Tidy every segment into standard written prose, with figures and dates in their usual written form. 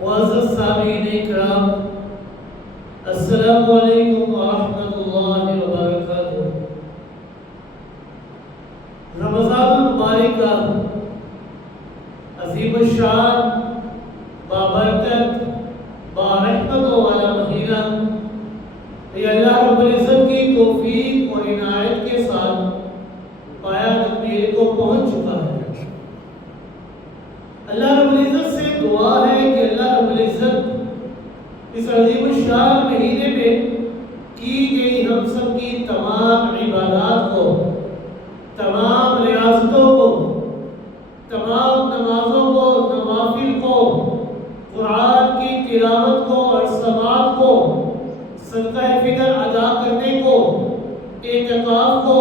معزز سامعین اکرام، السلام علیکم ورحمۃ اللہ وبرکاتہ۔ رمضان المبارک کا عظیم الشان، بابرکت، بارحمت والا مہینہ یہ اللہ رب العزت کی توفیق اور عنایت کے ساتھ پایا تکمیل کو پہنچ چکا ہے۔ اللہ رب العزت سے دعا ہے کہ اللہ رب العزت اس عظیم الشان مہینے میں کی گئی ہم سب کی تمام عبادات کو، تمام ریاضتوں کو، تمام نمازوں کو، نوافل کو، قرآن کی تلاوت کو اور سماعت کو، صدقہ فطر ادا کرنے کو، اعتکاف کو،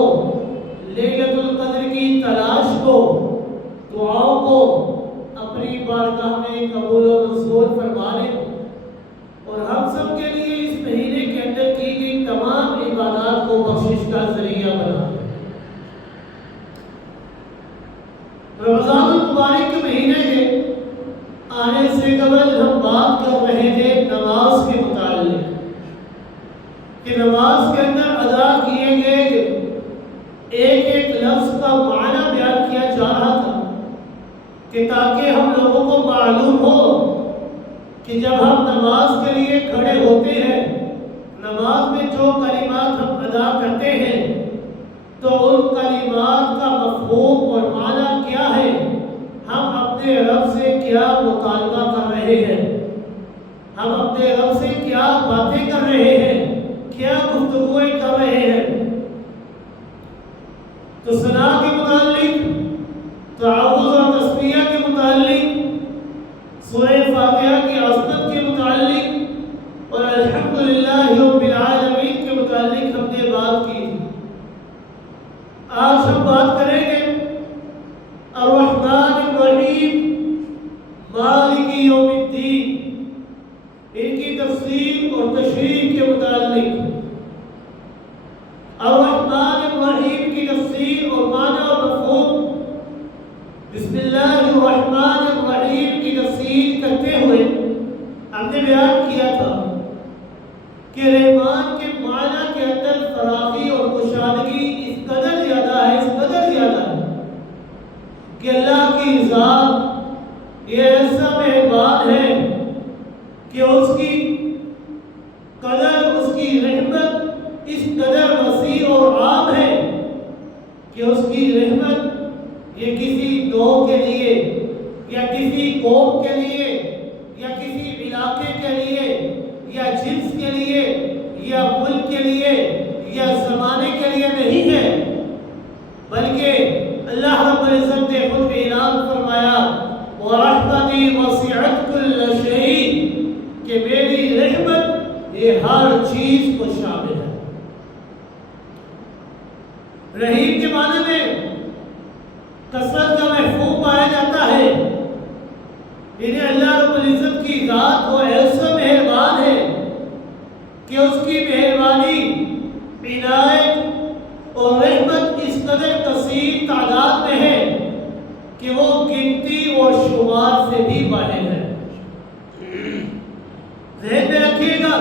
لیلۃ القدر کی تلاش کو، دعاؤں کو اپنی بارگاہ میں قبول و منظور فرما لے اور ہم سب کے لیے اس مہینے کے اندر کی گئی تمام عبادات کو بخشش کا ذریعہ بنا لے۔ رمضان المبارک کے مہینے کے آنے سے قبل ہم بات کر رہے تھے نماز کے متعلق کہ نماز کے اندر ادا کیے گئے ایک ایک لفظ کا معنی بیان کیا جا رہا تھا کہ تاکہ ہم لوگوں کو معلوم ہو کہ جب ہم نماز کے لیے کھڑے ہوتے ہیں، نماز میں جو کلمات ہم ادا کرتے ہیں تو ان کلمات کا مفہوم اور معنی کیا ہے، ہم اپنے رب سے کیا مطالبہ کر رہے ہیں، ہم اپنے رب سے کیا باتیں کر رہے ہیں، کیا گفتگویں کر رہے ہیں۔ تو ثنا کے متعلق، تعوذ اور تسبیح کے متعلق، سورہ فاتحہ کی عظمت کے متعلق اور الحمدللہ رب العالمین کے متعلق ہم نے بات کی تھی۔ آج ہم بات کریں گے الرحمن الرحیم، مالک یوم الدین، ان کی تفسیر اور تشریح کے متعلق۔ الرحمن الرحیم کی تفسیر اور معنی و مفہوم، بسم اللہ الرحمن الرحیم کی تفسیر کرتے ہوئے ہم نے بیان کیا تھا کہ رحمان کے معنی کے اندر فراخی اور کشادگی اس قدر زیادہ ہے، اس قدر زیادہ ہے کہ اللہ کی ذات یہ ایسا مہربان ہے کہ اس کی قدر، اس کی رحمت اس قدر وسیع اور عام ہے کہ اس کی رحمت یہ کسی لوگ کے لیے یا کسی قوم کے لیے یا کسی علاقے کے لیے یا جنس کے لیے یا ملک کے لیے یا زمانے کے لیے نہیں ہے، بلکہ اللہ رب العزت نے خود اعلان فرمایا وَرَحْمَتِي وَسِعَتْ كُلَّ شَيْءٍ کہ میری رحمت یہ ہر چیز کو شامل ہے۔ رحیم کے معنی میں کثرت کا مفہوم پایا جاتا ہے، یعنی اللہ رب العزت کی ذات وہ ایسا مہربان ہے کہ اس کی مہربانی، عنایت اور رحمت اس قدر کثیر تعداد میں ہے کہ وہ گنتی اور شمار سے بھی باہر ہے۔ ذہن میں رکھیے گا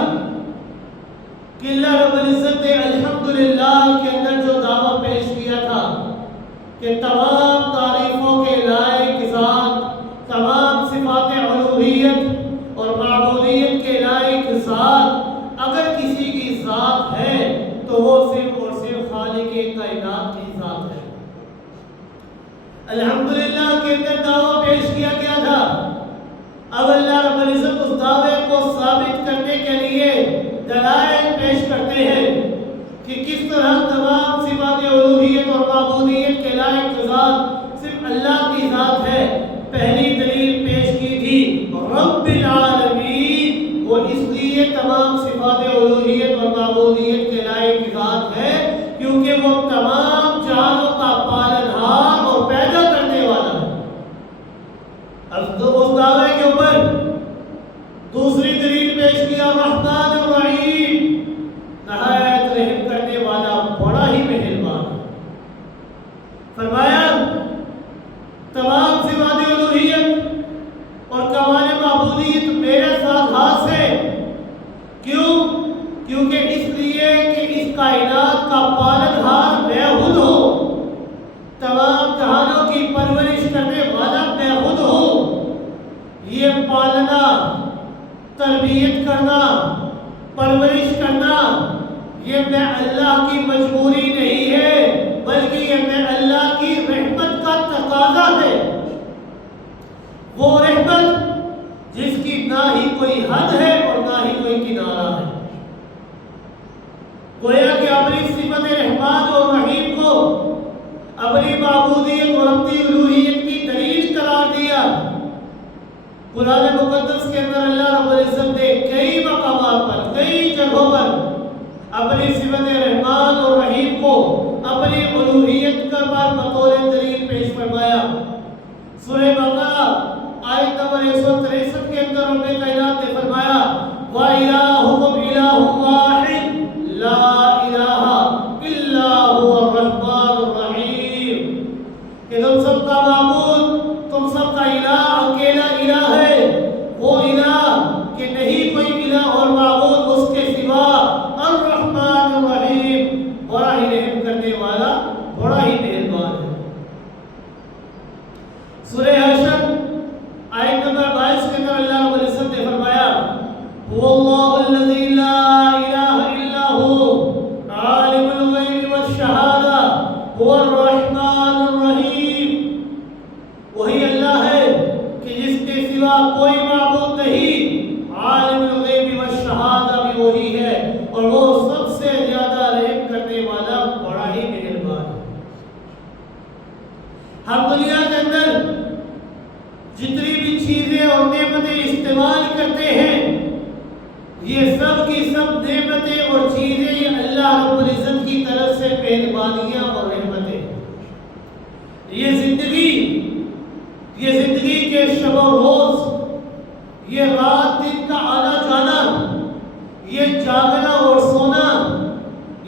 کہ اللہ رب العزت نے الحمدللہ کے اندر جو دعویٰ پیش کیا تھا کہ تمام تعریفوں کے لائق ذات، تمام صفات الوہیت اور معبودیت کے لائق ذات اگر کسی کی ذات ہے تو وہ صرف اور صرف خالق کائنات کی ذات ہے۔ الحمدللہ کے اندر دعویٰ پیش کیا گیا تھا، اب اللہ رب العزت اس دعوے کو ثابت کرنے کے لیے دلائل پیش کرتے ہیں کہ کس طرح تمام صفات الوہیت اور معبودیت کے لائق ذات صرف اللہ کی ذات ہے۔ پہلی دلیل پیش کی تھی رب العالمین، وہ اس لیے تمام صفات الوہیت اور معبودیت کے لائق ذات ہے کیونکہ وہ تمام جہانوں کا پالنہار اور پیدا کرنے والا ہے۔ اب تو اس دعوے کے اوپر دوسری دلیل پیش کیا رحمان الرحیم، نہایت رحم کرنے والا، بڑا ہی مہربان ہے۔ فرمایا تمام صفات الوہیت اور کمال معبودیت میں یہ پالنا، تربیت کرنا، پرورش کرنا، یہ میں اللہ کی مجبوری نہیں ہے بلکہ یہ میں اللہ کی رحمت کا تقاضا ہے۔ وہ رحمت جس کی نہ ہی کوئی حد ہے اور نہ ہی کوئی کنارہ ہے۔ گویا کہ اپنی صفت رحمان اور رحیم کو اپنی معبودیت اور اپنی الوہیت کی دلیل قرار دیا۔ قرآن مقدس کے اندر اللہ رب العزت نے کئی مقامات پر، کئی جگہوں پر اپنی صفت رحمان اور رحیم کو اپنی الوہیت کا بطور دلیل پیش فرمایا۔ سورہ بقرہ آیت نمبر 163 کے اندر رب کائنات نے فرمایا وَإِلَٰهُكُمْ إِلَٰهٌ وَاحِدٌ لَا إِلَٰهَ إِلَّا هُوَ الرَّحْمَٰنُ الرَّحِيمُ، کہ تم سب کا معبود، تم سب کا الہ اکیلا الہ ہے، وہ الہ کہ نہیں کوئی الہ اور معبود اس کے سوا، الرحمن الرحیم، بڑا ہی رحم کرنے والا، بڑا ہی مہربان ہے۔ سورہ حشر آیت نمبر 22 کے اندر اللہ رب العزت نے فرمایا هو اللہ الذی لا الہ الا هو عالم الغیب والشہادہ هو الرحمن الرحیم، وہی اللہ ہے کہ جس کے سوا کوئی معبود نہیں، عالم الغیب والشہادہ بھی وہی ہے اور وہ سب سے زیادہ رحم کرنے والا، بڑا ہی مہربان ہے۔ ہم دنیا کے اندر جتنی بھی چیزیں اور نعمتیں استعمال کرتے ہیں، یہ سب کی سب نعمتیں اور چیزیں یہ اللہ رب العزت کی طرف سے مہربانیاں اور رحمتیں۔ یہ زندگی کے شب و روز، یہ رات دن کا آنا جانا، یہ جاگنا اور سونا،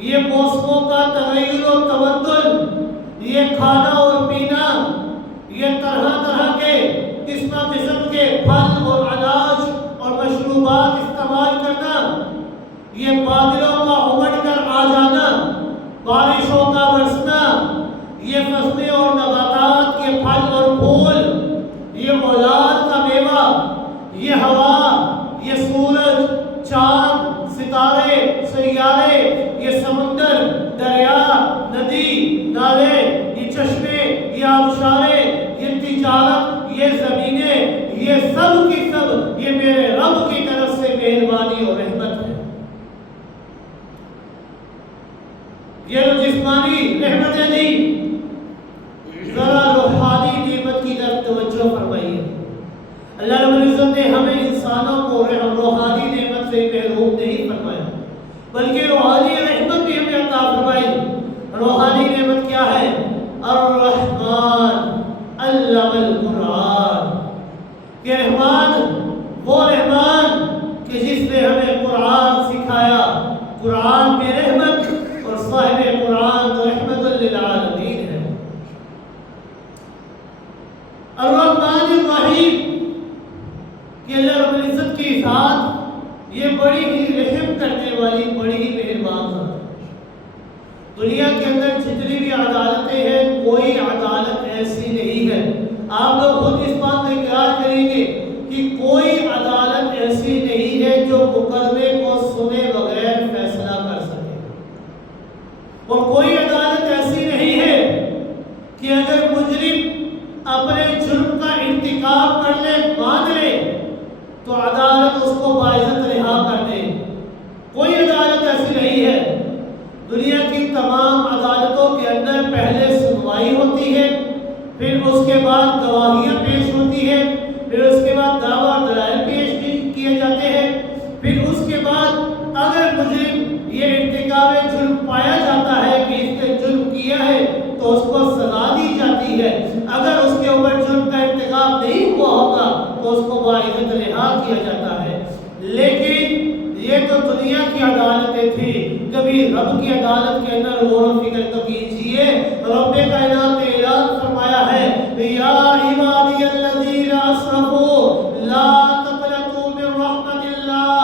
یہ موسموں کا تغیر و تبدل، یہ کھانا اور پینا، یہ طرح طرح کے قسم کے پھل اور اناج اور مشروبات استعمال کرنا، یہ بادلوں کا امڑ کر آ جانا، بارشوں کا برسنا، یہ فصلیں اور نباتات کے پھل اور پھول، یہ اولاد کا میوہ، یہ ہوا، یہ سورج، چاند، ستارے، سیارے، یہ سمندر، دریا، ندی، نالے، یہ چشمے، یہ آبشارے، یہ تجارت، یہ زمینیں، یہ سب کی سب یہ میرے رب کی طرف سے مہربانی اور رحمت ہے۔ یہ جو جسمانی رحمتیں دی، ذرا روحانی نعمت کی طرف توجہ فرمائیے۔ اللہ رب العزت نے ہمیں انسانوں کو روحانی نعمت سے محروم نہیں فرمایا بلکہ روحانی رحمت بھی ہمیں عطا فرمائی۔ روحانی نعمت کیا ہے؟ الرحمن علم القرآن، کہ رحمان وہ رحمان کہ جس نے ہمیں قرآن سکھایا۔ قرآن میں رحمت اور صاحب قرآن تو رحمت للعالمین ہے۔ الرحمن الرحیم کہ اللہ رب العزت کی ذات یہ بڑی ہی رحم کرنے والی، بڑی ہی مہربان ذات۔ دنیا کے اندر جتنی بھی عدالتیں ہیں، کوئی عدالت ایسی نہیں ہے، آپ لوگ خود اس بات کا اقرار کریں گے کہ کوئی عدالت ایسی نہیں ہے جو مقدمے کو سنے بغیر فیصلہ کر سکے، اور کوئی عدالت ایسی نہیں ہے کہ اگر مجرم اپنے جرم کا ارتکاب کر لے، مان لے، تو عدالت اس کو باعزت رہا کر دے۔ کوئی عدالت ایسی نہیں ہے۔ دنیا کی تمام عدالتوں کے اندر پہلے سنوائی ہوتی ہے، پھر اس کے بعد گواہیاں پیش ہوتی ہے، پھر اس کے بعد دعویٰ اور دلائل پیش کیے جاتے ہیں، پھر اس کے بعد اگر مجرم یہ ارتکاب جرم پایا جاتا ہے کہ اس نے جرم کیا ہے تو اس کو سزا دی جاتی ہے۔ اگر اس کے اوپر جرم کا ارتکاب نہیں ہوا ہوتا تو اس کو باعزت رہا کیا جاتا ہے۔ لیکن یہ تو دنیا کی عدالتیں تھی، کبھی رب کی عدالت کے اندر غور و فکر تو کیجیے۔ رب کائنات نے اعلان فرمایا ہے یا عبادی الذین اسرفوا لا تقنطوا من رحمت اللہ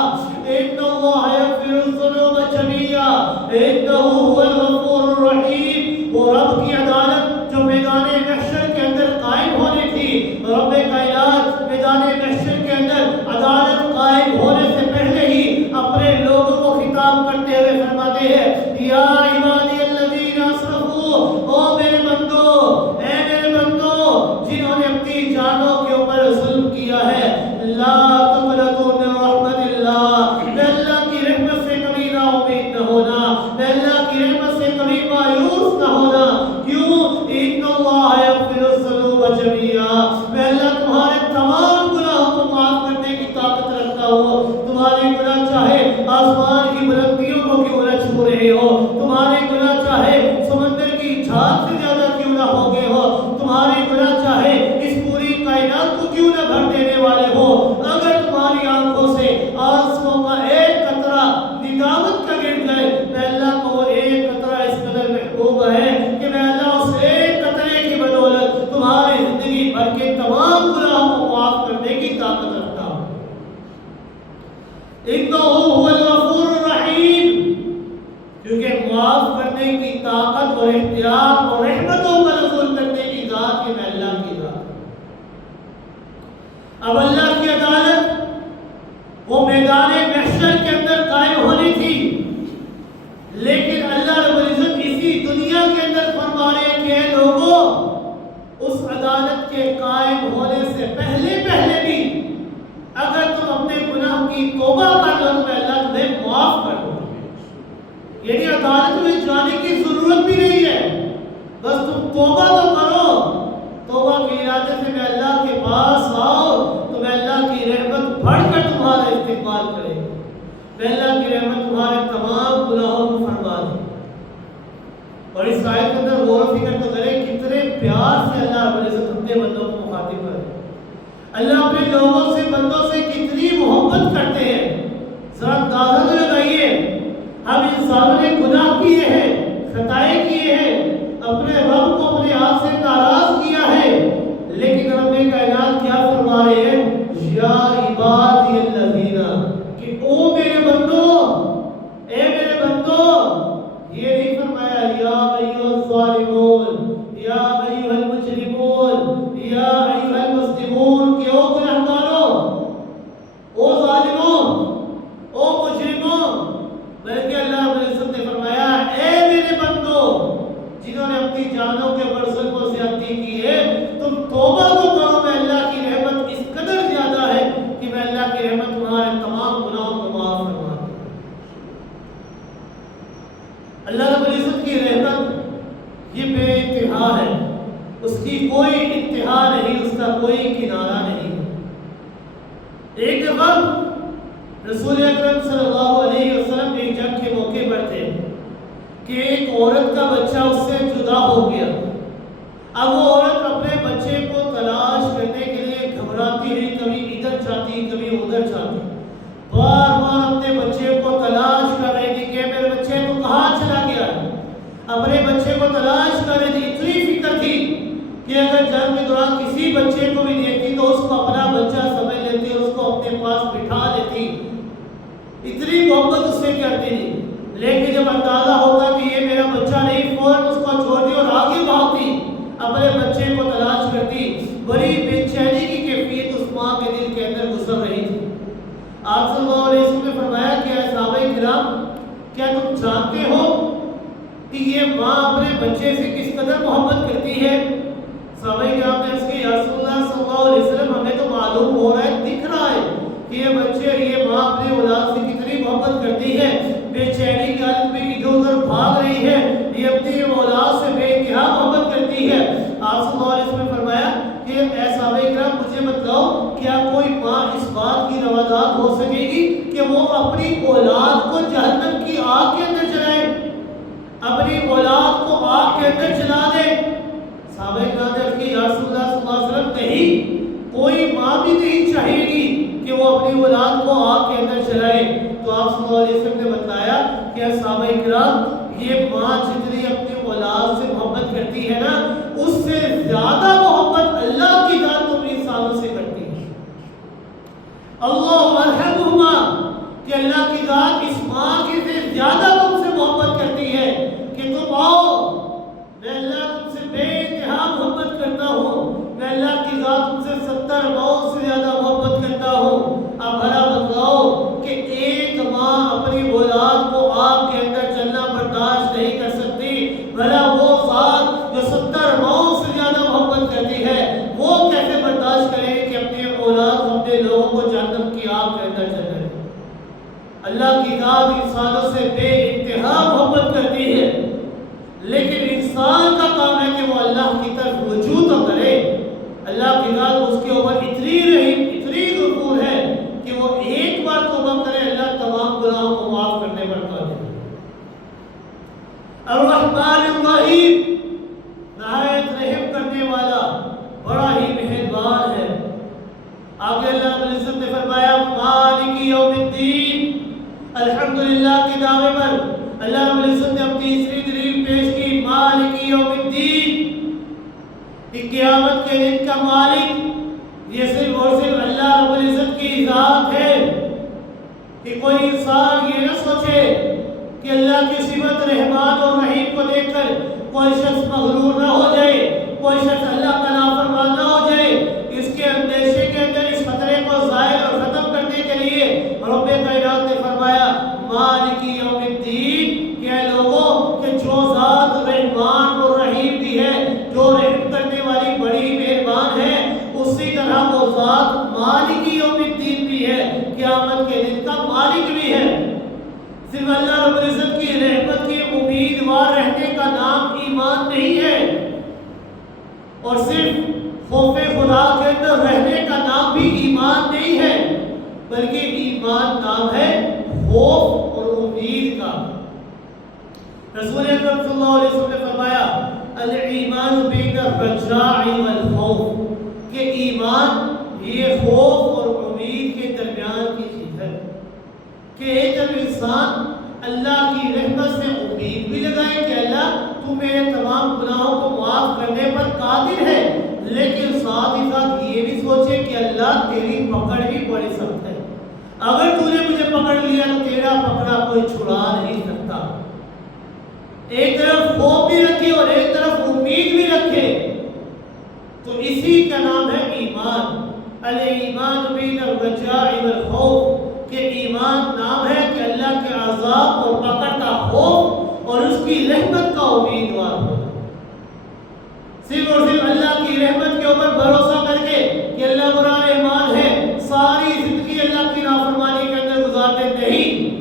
ان اللہ یغفر الذنوب جميعا انہ هو الغفور الرحیم۔ وہ رب کی عدالت جو میدان محشر کے اندر قائم ہونی تھی، رب کائنات میدان محشر عدالت قائم ہونے سے پہلے ہی اپنے لوگوں کو خطاب کرتے ہوئے فرماتے ہیں یا عبادی الذین اسرفوا، او میرے بندو، اے میرے بندو جنہوں نے اپنی جانوں کے اوپر ظلم کیا ہے، لا تقنطوا من رحمت اللہ، میں اللہ کی رحمت سے کبھی نا امید نہ ہونا، میں اللہ کی رحمت سے کبھی مایوس نہ ہونا۔ کیوں؟ ان اللہ یغفر الذنوب جميعا، میں اللہ تمہارے تمام گناہوں کو معاف کرنے کی طاقت رکھتا ہوں۔ تمہارے گناہ چاہے آسمان کی بلندیوں کو کیوں نہ چھو رہے ہو، تمہارے گناہ چاہے سمندر کی جھاگ سے زیادہ کیوں نہ ہو گئے ہو، تمہارے گناہ چاہے اس پوری کائنات کو کیوں نہ بھر دینے والے ہو، اگر تمہاری آنکھوں سے آنسوؤں کا ایک قطرہ ندامت کا گر جائے، میں اللہ کو وہ ایک قطرہ اس قدر محبوب ہے کہ میں اللہ اس ایک قطرے کی بدولت تمہاری زندگی بھر کے تمام گناہوں کو معاف کرنے کی طاقت رکھتا ہوں۔ انہ هو الغفور الرحیم، کیونکہ معاف کرنے کی طاقت اور اختیار اور رحمتوں کا نزول کرنے کی ذات یہ میں اللہ کی ذات۔ اب اللہ کی عدالت وہ میدان محشر کے اندر قائم ہونی تھی، لیکن اللہ رب العزت اسی دنیا کے اندر فرما رہے ہیں کہ اے لوگوں، اس عدالت کے قائم ہونے سے پہلے بھی اگر تم اپنے گناہ کی توبہ کر لو تو میں اللہ تمہیں معاف کر دوں گا۔ یعنی عدالت میں جانے کی ضرورت بھی نہیں ہے، بس تم توبہ تو کرو، توبہ کے ارادے سے میں اللہ کے پاس آؤ تو میں اللہ کی رحمت بڑھ کر تمہارا استقبال کرے گا، میں اللہ کی رحمت تمہارے تمام گناہوں کو فرما دے۔ اور اس آیت کے اندر غور و فکر تو کریں کتنے پیار سے اللہ رب العزت اپنے بندوں کو مخاطب کرے، اللہ اپنے لوگوں سے بندوں سے کتنی محبت کرتے ہیں۔ ذرا اندازہ لگائیے، ہم انسانوں نے گناہ کیے ہیں، خطائیں کیے ہیں، اپنے رب کو اپنے ہاتھ سے ناراض کیا ہے، لیکن رب کائنات کیا فرما رہے ہیں؟ یا عبادی الذین، کہ او میرے بندو، اے میرے بندو، یہ نہیں فرمایا یا ایھا الظالمون، یا ایھا المجرمون، یا ایھا المسلمون، کہ او گنہگاروں، او ظالموں، او مجرموں، بلکہ اللہ رب العزت نے فرمایا اے میرے بندو جنہوں نے اپنی جانوں کے اوپر ظلم و زیادتی کی ہے، تم توبہ تو کرو، میں اللہ کی رحمت اس قدر زیادہ ہے کہ میں اللہ کی رحمت تمہارے تمام گناہوں کو معاف فرما دوں۔ اللہ رب العزت کی رحمت یہ بے انتہا ہے، اس کی کوئی انتہا نہیں، اس کا کوئی کنارہ نہیں۔ ایک دفعہ رسول اکرم صلی اللہ علیہ وسلم ایک جنگ کے موقع پر تھے کہ ایک عورت کا بچہ اس سے جدا ہو گیا۔ اب وہ عورت اپنے بچے کو تلاش کرنے کے لیے گھبراتی ہوئی کبھی ادھر جاتی کبھی ادھر جاتی، بار بار اپنے بچے کو تلاش کر رہی تھی کہ میرے بچے کو کہاں چلا گیا، اپنے بچے کو تلاش کر رہی تھی۔ اتنی فکر تھی کہ اگر جنگ کے دوران کسی بچے کو بھی دیکھتی تو اس کو اپنا بچہ سمجھ لیتی اور اس کو اپنے پاس بٹھا لیتی، اتنی محبت اس سے کرتی تھی۔ لیکن جب اندازہ ہوتا کہ یہ میرا بچہ نہیں، فوراً اس کو چھوڑتی اور آگے بھاگتی، اپنے بچے کو تلاش کرتی۔ بڑی بے چینی کی کیفیت اس ماں کے دل کے اندر گزر رہی تھی۔ آپ صلی اللہ علیہ وسلم نے فرمایا کہ اے صحابہ کرام، کیا تم جانتے ہو کہ یہ ماں اپنے بچے سے کس قدر محبت کرتی ہے؟ صحابہ کرام نے اس کے یا رسول اللہ صلی اللہ علیہ وسلم، ہمیں تو معلوم ہو رہا ہے، دکھ رہا ہے کہ یہ بچے، یہ ماں اپنے اولاد سے کتنی محبت کرتی ہے، بے چینی کی حالت میں ادھر ادھر بھاگ رہی ہے، یہ اپنی اولاد سے بے انتہا محبت کرتی ہے۔ آپ صلی اللہ علیہ وسلم نے فرمایا کہ اے صحابہ کرام مجھے بتلاؤ، کیا کوئی ماں اس بات کی روادار ہو سکے گی کہ وہ اپنی اولاد کو جہنم کی آگ کے اندر جلائے، اپنی اولاد کو آگ کے اندر جلا دے؟ صحابہ کرام نے عرض کی یا رسول اللہ صلی اللہ علیہ وسلم، نہیں، کوئی ماں بھی نہیں چاہے گی کہ وہ اپنی اولاد کو آگ کے اندر جلائے۔ تو آپ صلی اللہ علیہ وسلم نے بتایا کہ صحابہ کرام، یہ ماں جتنی اپنی اولاد سے محبت کرتی ہے نا، اس سے زیادہ محبت اللہ کی ذات تم انسانوں سے کرتی ہے۔ اللہ ارحمہما، کہ اللہ کی ذات اس ماں کی سے زیادہ تم سے محبت کرتی ہے کہ تم آؤ، میں اللہ تم سے بے انتہا محبت کرتا ہوں، میں اللہ کی ذات تم سے 70 ماؤں سے زیادہ محبت کرتا ہوں، اب جہنم کی آگ کے اندر چل رہے ہیں۔ اللہ کی ذات انسانوں سے بے انتہا محبت کرتی ہے، لیکن انسان کا کام ہے کہ وہ اللہ کی طرف رجوع تو کرے۔ اللہ کی ذات اس کے اوپر اتنی رحیم، اتنی غفور ہے کہ وہ ایک بار توبہ کرے، اللہ تمام گناہوں کو معاف کرنے پر قادر ہے۔ الرحمن الرحیم، نہایت رحم کرنے والا، بڑا ہی مہربان ہے۔ آگے اللہ رب العزت نے فرمایا مالک یوم الدین، الحمدللہ کے دعوے پر اللہ رب العزت نے اپنی تیسری دلیل پیش کی، مالک یوم الدین، کہ قیامت کے دن کا مالک یہ صرف اور صرف اللہ رب العزت کی ذات ہے۔ کہ کوئی انسان یہ نہ سوچے کہ اللہ کی صفت رحمان اور رحیم کو دیکھ کر کوئی شخص مغرور نہ ہو جائے، کوئی شخص اللہ کا نافرمان نہ ہو جائے۔ اس کے اندیشے کے اندر اس خطرے کو ظاہر اور ختم کرنے کے لیے رب کائنات نے فرمایا مالک یوم الدین، کہ اے لوگوں کہ جو ذات رحمان اور رحیم بھی ہے، جو رحم کرنے والی بڑی مہربان ہے، اسی طرح وہ ذات مالک یوم الدین بھی ہے، قیامت کے دن کا مالک بھی ہے۔ صرف اللہ رب العزت کی رحمت کی امیدوار رہنے کا نام ایمان نہیں ہے، اور صرف خوف خدا کے اندر رہنے کا نام بھی ایمان نہیں ہے، بلکہ ایمان نام ہے خوف اور امید کا۔ رسول اکرم صلی اللہ علیہ وسلم نے فرمایا الایمان بین الرجاء والخوف، کہ ایمان یہ خوف اور امید کے درمیان کی چیز ہے، کہ جب انسان اللہ کی رحمت سے امید بھی لگائے کہ اللہ تو میرے تمام گناہوں کو معاف کرنے پر قادر ہے، لیکن ساتھ ہی ساتھ یہ بھی سوچے کہ اللہ تیری پکڑ بھی بڑی سخت ہے، اگر تو نے مجھے پکڑ لیا تو تیرا پکڑا کوئی چھڑا نہیں سکتا۔ ایک طرف خوف بھی رکھے اور ایک طرف امید بھی رکھے، تو اسی کا نام ہے ایمان۔ الایمان بین الرجاء والخوف، کہ ایمان نام ہے کہ اللہ کے عذاب اور پکڑ کا خوف اور اس کی رحمت کا امیدوار ہو۔ صرف اور صرف اللہ کی رحمت کے اوپر بھروسہ کر کے کہ اللہ برا ایمان ہے، ساری زندگی اللہ کی نافرمانی کے اندر گزارتے نہیں،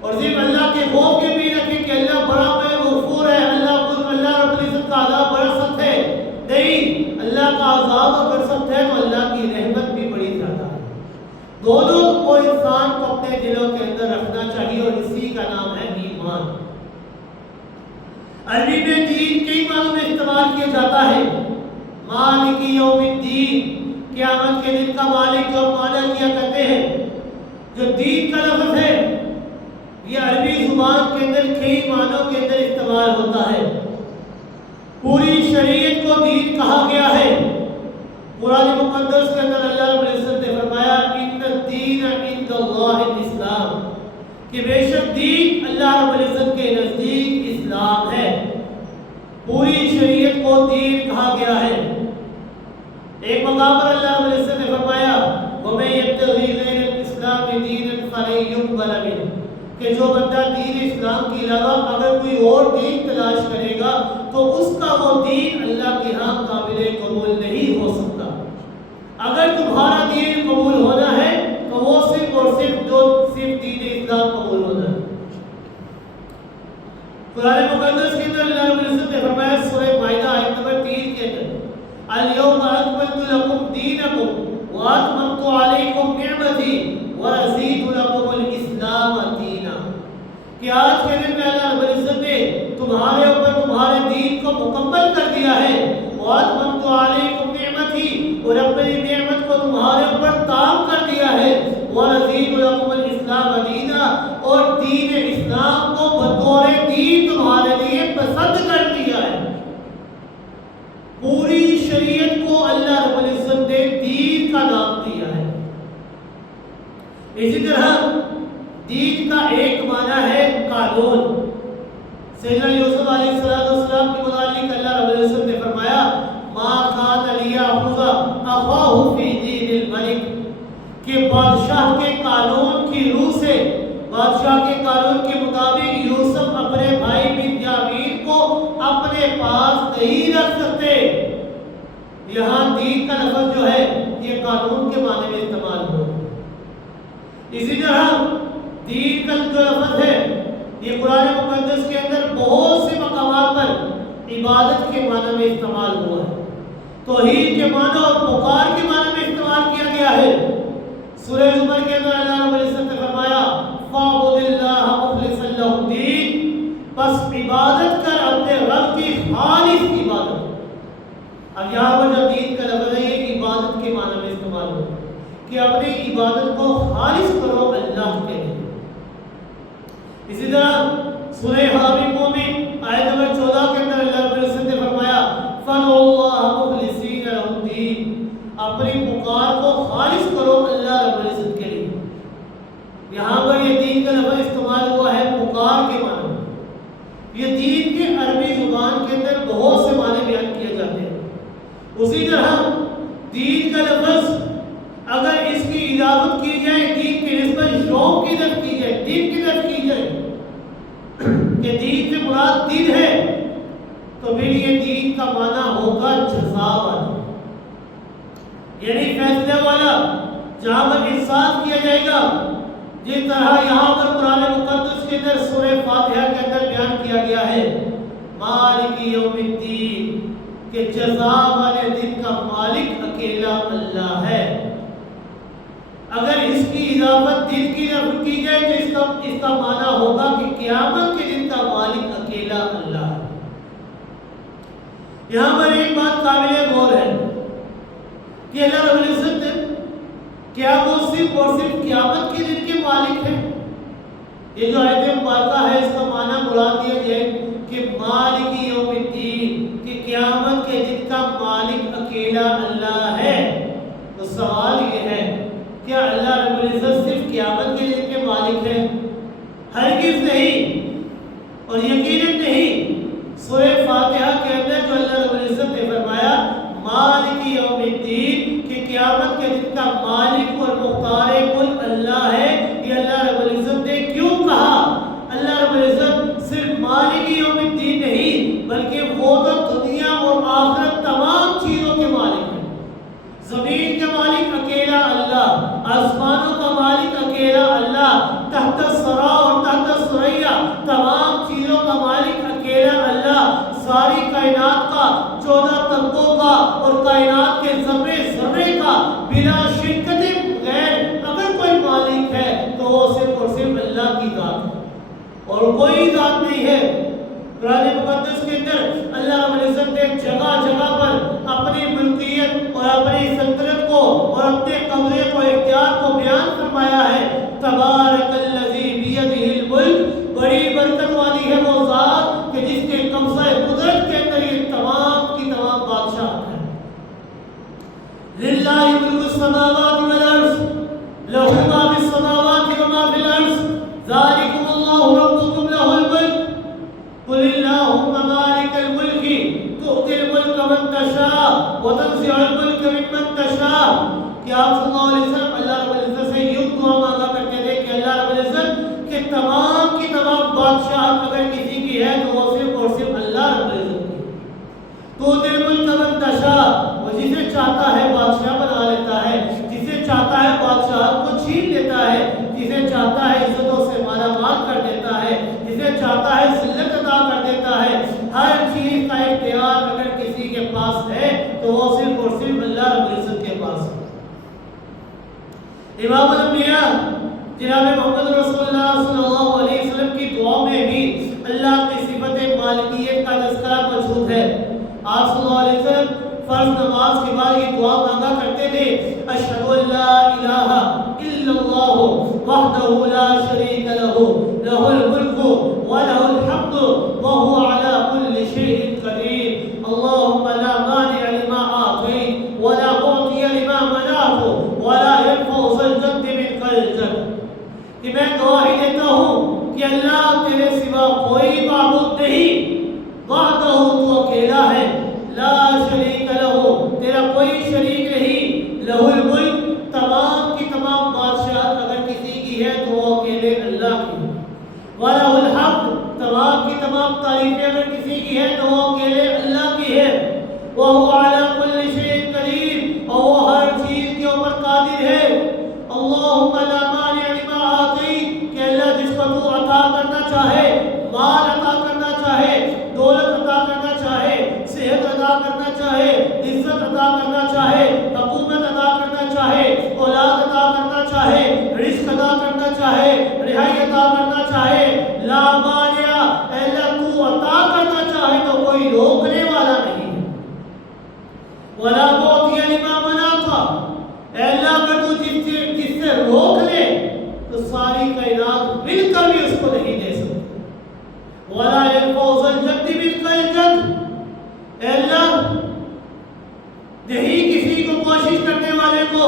اور صرف اللہ کے خوف کے بھی رکھے کہ اللہ بڑا غفور ہے، اللہ رب العزت کا عذاب بڑا سخت ہے، نہیں، اللہ کا عذاب اگر سخت ہے تو اللہ کی رحمت بھی بڑی زیادہ ہے۔ دونوں کو انسان کو اپنے دلوں کے اندر رکھنا چاہیے، اور اسی کا نام ہے ایمان۔ عربی میں دین کئی معنوں میں استعمال کیا جاتا ہے۔ مالک یوم الدین، قیامت کے دن کا مالک جو معنی کیا کرتے ہیں۔ جو دین کا لفظ ہے یہ عربی زبان کے اندر کئی معنوں کے اندر استعمال ہوتا ہے۔ پوری شریعت کو دین کہا گیا ہے۔ قرآن مقدس کے اندر اللہ رب العزت نے فرمایا ان الدین عند اللہ الاسلام، کہ بے شک دین اللہ رب العزت کے نزدیک اسلام ہے۔ پوری شریعت کو دین کہا گیا ہے۔ ایک مقام پر اللہ رب العزت نے فرمایا وَمَن يَبْتَغِي غَيْرَ الْإِسْلَامِ دِينًا فَلَن يُقْبَلَ مِنْهُ، کہ جو بندہ دین اسلام کے علاوہ اگر کوئی اور دین تلاش کرے گا تو اس کا وہ دین اللہ کے ہاں قابل قبول نہیں ہو سکتا۔ اگر تمہارا دین قبول ہونا ہے تو وہ صرف اور صرف دین اسلام قبول ہونا ہے۔ قرآن مقدس کے اندر اللہ رب العزت نے فرمایا سورہ مائدہ آیت نمبر 3 کے اندر اليوم اکملت لکم دینکم واتممت علیکم نعمتی ورضیت لکم الاسلام دینا، کہ آج کے دن میں اللہ رب العزت نے تمہارے اوپر تمہارے دین کو مکمل کر دیا ہے، واتممت علیکم نعمتی، اور اپنی نعمت کو تمہارے اوپر تام کر دیا ہے، ورضیت لکم الاسلام دینا، اور دین اسلام کو بطور دین تمہارے لیے پسند کر دیا ہے۔ پوری شریعت کو اللہ رب العزت نے دین کا نام دیا ہے۔ اسی طرح دین کا ایک معنی ہے قانون۔ سیدنا یوسف علیہ السلام کے متعلق اللہ رب العزت نے فرمایا ما کان لیأخذ اخاہ فی دین الملک، کہ بادشاہ کے قانون کی روح سے، بادشاہ کے قانون کے مطابق یوسف اپنے بھائی بنیامین کو اپنے پاس نہیں رکھ سکتے۔ یہاں دین کا لفظ جو ہے یہ قانون کے معنی میں استعمال ہو، اسی طرح دین کا جو لفظ ہے یہ قرآن مقدس کے اندر بہت سے مقامات پر عبادت کے معنی میں استعمال ہوا ہے، توحید کے معنی اور پکار کے معنی میں استعمال کیا گیا ہے۔ سورہ زمر کے اندر اللہ رب العزت نے فرمایا فَاعْبُدِ اللَّهَ مُخْلِصًا لَهُ الدِّينَ، بس عبادت کر اپنے رب کی خالص عبادت۔ اب یہاں پر جو دین کا لفظ ہے یہ عبادت کے معنی میں استعمال ہوا کہ اپنی عبادت کو خالص کرو اللہ کے لیے۔ اسی طرح سورہ حامیم مومن آیت نمبر 14 کے اندر اللہ رب العزت نے فرمایا فَادْعُوا اللَّهَ مُخْلِصِينَ لَهُ الدِّينَ، اپنی پکار کو خالص کرو اللہ رب العزت کے لیے۔ یہاں پر یہ دین کا لفظ استعمال ہوا ہے پکار کے معنی میں۔ یہ دین کے عربی زبان کے اندر بہت سے معنی بیان کیے جاتے ہیں۔ اسی طرح دین کا لفظ اگر اس کی اضافت کی جائے دین کی نسبت شوق کی طرف کی جائے، دین کی طرف کی جائے کہ دین سے مراد دین ہے، تو پھر یہ دین کا معنی ہوگا جزا والا، یعنی فیصلے والا، جہاں پر انصاف کیا جائے گا۔ جس طرح یہاں پر قرآن مقدس کے اندر سورہ فاتحہ کے اندر بیان کیا گیا ہے مالک یوم الدین، کہ جزا والے دن کا مالک اکیلا اللہ ہے۔ اگر اس کی اضافت دن کی طرف کی جائے تو اس کا معنی ہوگا کہ قیامت کے دن کا مالک اکیلا اللہ ہے۔ یہاں پر ایک بات قابل غور ہے کہ اللہ رب العزت کیا وہ صرف اور صرف قیامت کے دن کے مالک ہیں؟ یہ جو آیت مبارکہ ہے اس کا معنی مراد دیا جائے کہ مالک یوم الدین، کہ قیامت کے دن کا مالک اکیلا اللہ ہے۔ تو سوال یہ ہے کیا اللہ رب العزت صرف قیامت کے دن کے مالک ہے؟ ہرگز نہیں، اور یقیناً نہیں۔ سورہ فاتحہ کے اندر جو اللہ رب العزت نے فرمایا مالک یوم الدین، کہ قیامت کے دن کا مالک اور مختار کل اللہ ہے، یہ اللہ رب العزت نے کیوں کہا؟ اللہ رب العزت صرف مالک یوم الدین نہیں بلکہ وہ تو دنیا اور آخرت تمام چیزوں کے مالک ہیں۔ زمین کا مالک اکیلا اللہ، آسمانوں کا مالک اکیلا اللہ، تحت الثرى اور تحت الثريا تمام چیزوں کا مالک اکیلا اللہ، ساری کائنات کا، 14 طبقوں کا اور کائنات کے ذرے ذرے کا بلا شرکت غیر اگر کوئی مالک ہے تو وہ صرف اور صرف اللہ کی ذات ہے اور کوئی ذات نہیں ہے۔ قرآن مقدس کے اندر اللہ رب العزت نے جگہ جگہ پر اپنی ملکیت اور اپنی سلطنت کو اور اپنے قبضے کو اختیار کو بیان فرمایا ہے۔ تبارک الذی بیدہ الملک، بڑی برکت والی ہے وہ ذات کہ جس کے قبضہ قدرت کے اندر یہ تمام کی تمام بادشاہت ہے۔ للہ ملک السماوات والارض، لہ ما فی السماوات وما فی الارض، ذالکم اللہ ربکم لہ الملک، قل اللہم مالک الملک تؤتی الملک من تشاء وتنزع الملک ممن تشاء۔ کہ آپ صلی اللہ علیہ وسلم اللہ رب العزت سے یوں دعا مانگا کرتے تھے کہ اللہ رب العزت کہ تمام کی تمام بادشاہت اگر کسی کی ہے تو وہ صرف اور صرف اللہ رب العزت کی۔ تؤتی الملک من تشاء، وہ جسے چاہتا ہے بادشاہ بنا لیتا ہے، جسے چاہتا ہے بادشاہت کو چھین لیتا ہے، جسے چاہتا ہے عزتوں سے مالا مال کر دیتا ہے، جسے چاہتا ہے ذلت عطا کر دیتا ہے۔ ہر چیز کا اختیار اگر کسی کے پاس ہے تو وہ صرف اور صرف اللہ رب العزت کے پاس ہے۔ امام الانبیاء جناب محمد رسول اللہ صلی اللہ علیہ وسلم کی دعا میں بھی اللہ کی صفت مالکیت کا تذکرہ موجود ہے۔ آپ صلی اللہ علیہ وسلم فرض نماز کے بعد یہ دعا مانگا کرتے تھے اشہد ان لا الہ الا اللہ وحدہ لا شریک لہ لہ الملک ولہ الحمد وہو علی کل شیء قدیر اللہم لا مانع لما اعطیت ولا معطی لما منعت ولا ينفع ذا الجد منک الجد۔ کہ میں گواہی دیتا ہوں کہ اللہ تیرے سوا کوئی معبود نہیں، وحدہ تو اکیلا ہے، لا شریک لہ تیرا کوئی شریک نہیں، لہ الملک تمام کی تمام بادشاہت اگر کسی کی ہے تو وہ اکیلے اللہ کی، وَلَهُ الْحَمْدُ تمام کی تمام تعریفیں اگر کسی کی ہے تو وہ اکیلے اللہ کی ہے، وَهُوَ عَلَى كُلِّ شَيْءٍ قَدِيرٌ اور وہ ہر چیز کے اوپر قادر ہے۔ اللہم لا مانع رزق عطا کرنا چاہے، رہائی عطا کرنا چاہے، لا مانع، اے اللہ تو عطا کرنا چاہے تو کوئی روکنے والا نہیں ہے۔ ولا معطی لما منعت، اے اللہ اگر تو جس سے روک لے تو ساری کائنات مل کر بھی اس کو نہیں دے سکتے۔ ولا ينفع ذا الجد منك الجد، اے اللہ نہیں کسی کو کوشش کرنے والے کو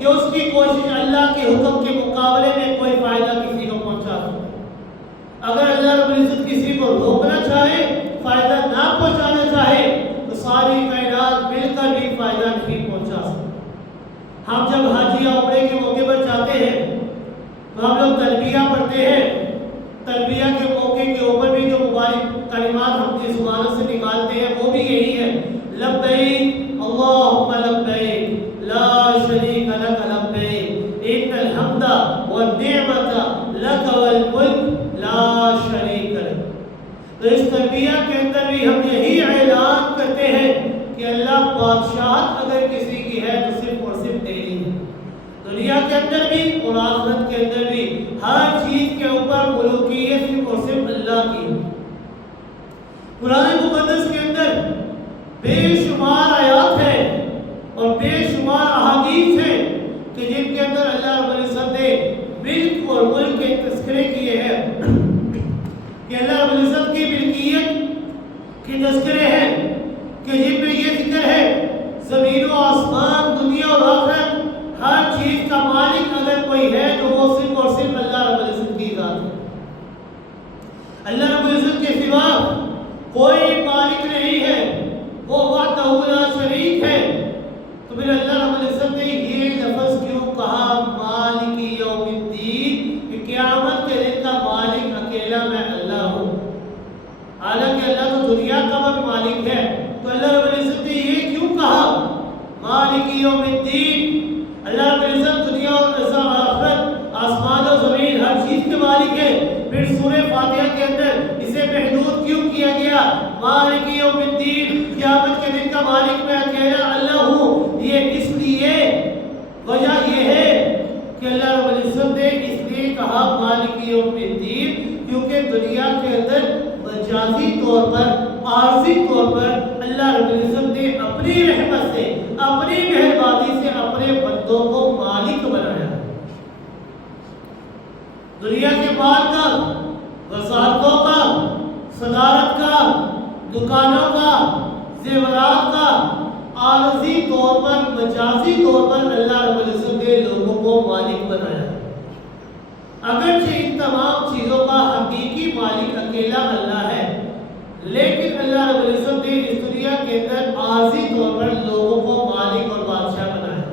کہ اس کی کوشش اللہ کے حکم کے مقابلے میں کوئی فائدہ کسی کو پہنچا سکے۔ اگر اللہ رب العزت کسی کو روکنا چاہے، فائدہ نہ پہنچانا چاہے تو ساری کائنات مل کر بھی فائدہ نہیں پہنچا سکتے۔ ہم جب حج یا عمرے کے موقع پر جاتے ہیں تو ہم لوگ تلبیہ پڑھتے ہیں۔ تلبیہ کے موقع کے اوپر بھی جو مبارک کلمات ہم اپنی زبانوں سے نکالتے ہیں وہ بھی یہی ہے، لبیک اللہم لبیک لا شریک لک لبیک ان الحمد والنعمت لک والملک لا شریک لک۔ تو اس تلبیہ کے اندر بھی ہم یہی اعلان کرتے ہیں کہ اللہ بادشاہت اگر کسی کی ہے تو صرف اور صرف تیری ہے، دنیا کے اندر بھی اور آخرت کے اندر بھی، ہر چیز کے اوپر ملوکیت صرف اور صرف اللہ کی ہے۔ قرآن مقدس کے اندر بے شمار آیات ہیں اور بے شمار احادیث ہیں کہ جن کے اندر اللہ رب العزت نے ملک اور ملک کے تذکرے کیے ہیں، کہ اللہ رب العزت کی ملکیت کے تذکرے ہیں کہ جن میں یہ ذکر ہے زمین و آسمان، دنیا اور آخرت، ہر چیز کا مالک اگر کوئی ہے تو وہ صرف اور صرف اللہ رب العزت کی ذات ہے۔ اللہ رب العزت کے سوا کوئی مالک نہیں ہے، وہ وحدہ لا شریک ہے۔ تو پھر اللہ رب العزت نے یہ لفظ کیوں کہا مالک یوم الدین، کہ قیامت کے دن کا مالک اکیلا میں اللہ ہوں؟ حالانکہ اللہ تو دنیا کا بھی مالک ہے، تو اللہ رب العزت نے یہ کیوں کہا مالک یوم الدین؟ اللہ رب العزت دنیا اور آخرت، آسمان و زمین، ہر چیز کے مالک ہے، پھر سورہ فاتحہ کے اندر اسے محدود کیوں کیا گیا؟ مالک یوم الدین، قیامت کے دن کا مالک میں اکیلا اللہ ہوں۔ یہ اس لیے وجہ یہ ہے کہ اللہ رب العزت نے اس لیے کہا مالک یوم الدین کیونکہ دنیا کے اندر مجازی طور پر، عارضی طور پر اللہ رب العزت نے اپنی رحمت سے، اپنی مہربانی سے اپنے بندوں کو مالک بنایا۔ دنیا کے مال کا، وزارتوں کا، صدارت کا، دکانوں کا، زیورات کا عارضی طور پر، مجازی طور پر اللہ رب العزت نے لوگوں کو مالک بنایا۔ اگرچہ ان تمام چیزوں کا حقیقی مالک اکیلا اللہ ہے، لیکن اللہ رب العزت نے اس دنیا کے اندر عارضی طور پر لوگوں کو مالک اور بادشاہ بنایا۔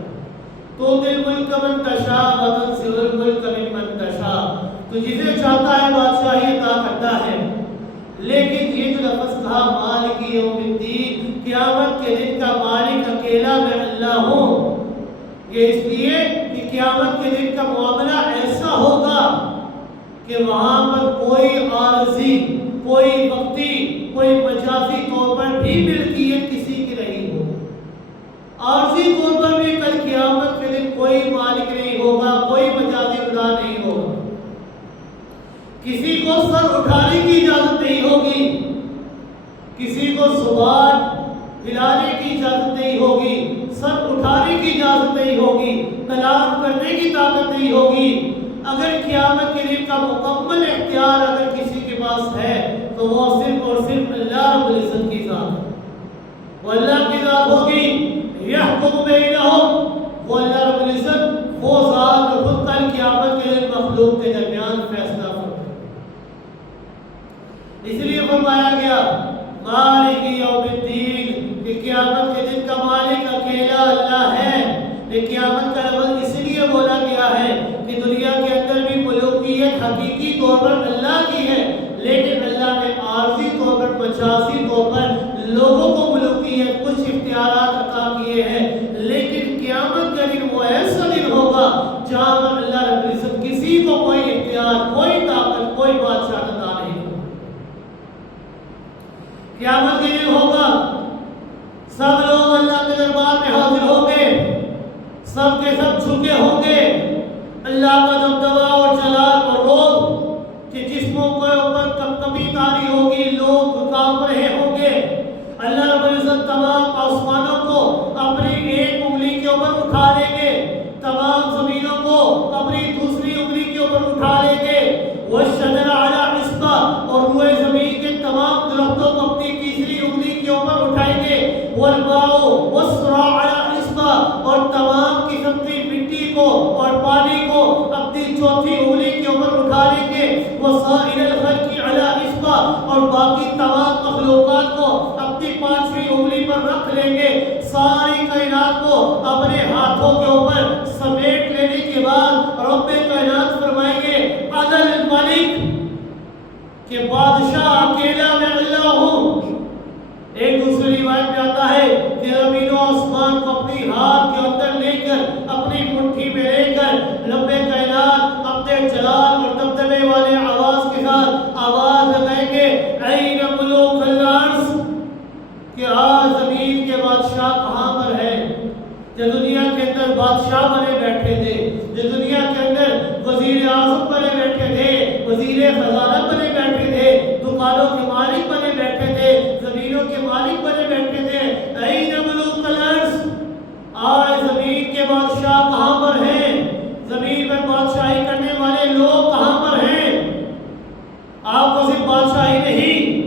تو دل ملک من تشاء وتنزع الملک ممن تشاء، تو جسے چاہتا ہے بادشاہی عطا کرتا ہے۔ لیکن یہ جو لفظ کہا مالک یوم الدین، قیامت کے دن کا مالک اکیلا میں اللہ ہوں، یہ اس لیے کہ قیامت کے دن کا معاملہ ایسا ہوگا کہ وہاں پر کوئی عارضی، کوئی وقتی، کوئی مجازی طور پر بھی ملکیت کسی کی نہیں ہوگی۔ عارضی طور پر بھی کل قیامت کے دن کوئی مالک نہیں ہوگا، کوئی مجازی خدا نہیں ہوگا۔ کسی کو سر اٹھانے کی اجازت نہیں ہوگی، کسی کو زبان ہلانے کی اجازت نہیں ہوگی، سر اٹھانے کی اجازت نہیں ہوگی، کلام کرنے کی طاقت نہیں ہوگی۔ اگر قیامت کے دن کا مکمل اختیار اگر کسی کے پاس ہے تو وہ صرف اور صرف اللہ رب العزت کی ذات ہے، وہ اللہ کی ذات ہوگی۔ یحکم بینہم، وہ اللہ رب العزت، وہ ذات جو خود کل قیامت کے دن مخلوق کے درمیان فیصلہ فرمائے۔ اس لیے فرمایا گیا مالک یوم الدین، کہ قیامت کے دن کا مالک اکیلا اللہ ہے۔ یہ قیامت کا لفظ اس لیے بولا گیا ہے کہ دنیا کے اندر بھی ملوکیت حقیقی طور پر اللہ کی ہے، لیکن اللہ نے عارضی طور پر، مجازی طور پر لوگوں کو ملوکیت، کچھ اختیارات عطا کیے ہیں۔ لیکن قیامت کا دن وہ ایسا دن ہوگا جہاں پر اللہ رب العزت کسی کو کوئی اختیار، کوئی طاقت، کوئی بادشاہ عطا نہیں ہوگا۔ قیامت کے دن ہوگا، سب لوگ اللہ کے دربار میں حاضر ہوں گے، سب کے سب جھکے ہوں گے، اللہ کا دبدبا اور جلال اور روب کہ جسموں کے اوپر کپکپی طاری ہوگی، لوگ کانپ رہے ہوں گے۔ اللہ رب العزت تمام آسمانوں کو اپنی ایک انگلی کے اوپر اٹھا لیں گے، تمام زمینوں کو اپنی دوسری انگلی کے اوپر اٹھا لیں گے، والشجر علی عصبہ، اور روئے زمین کے تمام درختوں کو اپنی تیسری انگلی کے اوپر اٹھائیں گے، والماء والثرى علی عصبہ، اور تمام قسم کی مٹی کو اور پانی کو اپنی چوتھی انگلی کے اوپر اٹھا لیں گے، وسائر الخلق علی عصبہ، اور باقی تمام مخلوقات کو اپنی پانچویں انگلی پر رکھ لیں گے۔ ساری کائنات کو اپنے ہاتھوں کے اوپر سمیٹ لینے کے بعد رب کائنات فرمائیں گے انا الملک، کہ بادشاہ اکیلا میں اللہ ہوں۔ ایک دوسری روایت میں آتا ہے کہ زمین و آسمان کو اپنی ہاتھ کے اندر لے کر، اپنی مٹھی میں لے کر، رب کائنات اپنے جلال اور دبدبے والے آواز کے ساتھ آواز لگائیں گے این ملوک الارض، کہ آج زمین کے بادشاہ کہاں پر ہے؟ جو دنیا کے اندر بادشاہ بنے بیٹھے تھے، جو دنیا کے اندر وزیر اعظم بنے بیٹھے تھے، وزیر خزانہ بنے بیٹھے تھے، دکانوں کے مالک بنے بیٹھے تھے، زمینوں کے مالک بنے بیٹھے تھے، این ملوک الارض، آج زمین کے بادشاہ کہاں پر ہیں؟ زمین پر بادشاہی کرنے والے لوگ کہاں پر ہیں؟ آپ کو صرف بادشاہی نہیں،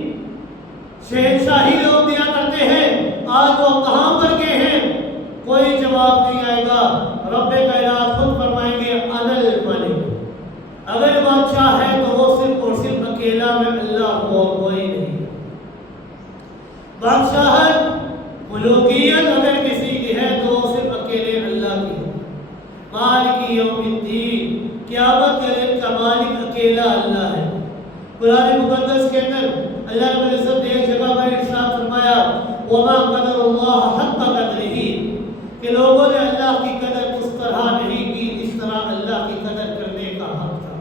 شہنشاہی لوگ دیا کرتے ہیں، آج وہ کہاں پر گئے ہیں؟ کوئی جواب نہیں آئے گا۔ رب کائنات خود فرمائیں گے انا الملک، اگر بادشاہ ہے تو وہ صرف اور صرف اکیلا میں اللہ ہو، کوئی نہیں۔ بادشاہت، ملوکیت اگر کسی کی ہے تو وہ صرف اکیلے اللہ کی ہے۔ مالک یوم الدین، قیامت کے دن کا مالک اکیلا اللہ ہے۔ قرآن مقدس کے اندر اللہ رب العزت نے ایک جگہ پر ارشاد فرمایا وما قدر اللہ حق قدرہ، کہ لوگوں نے اللہ کی قدر اس طرح نہیں کی جس طرح اللہ کی قدر کرنے کا حق تھا،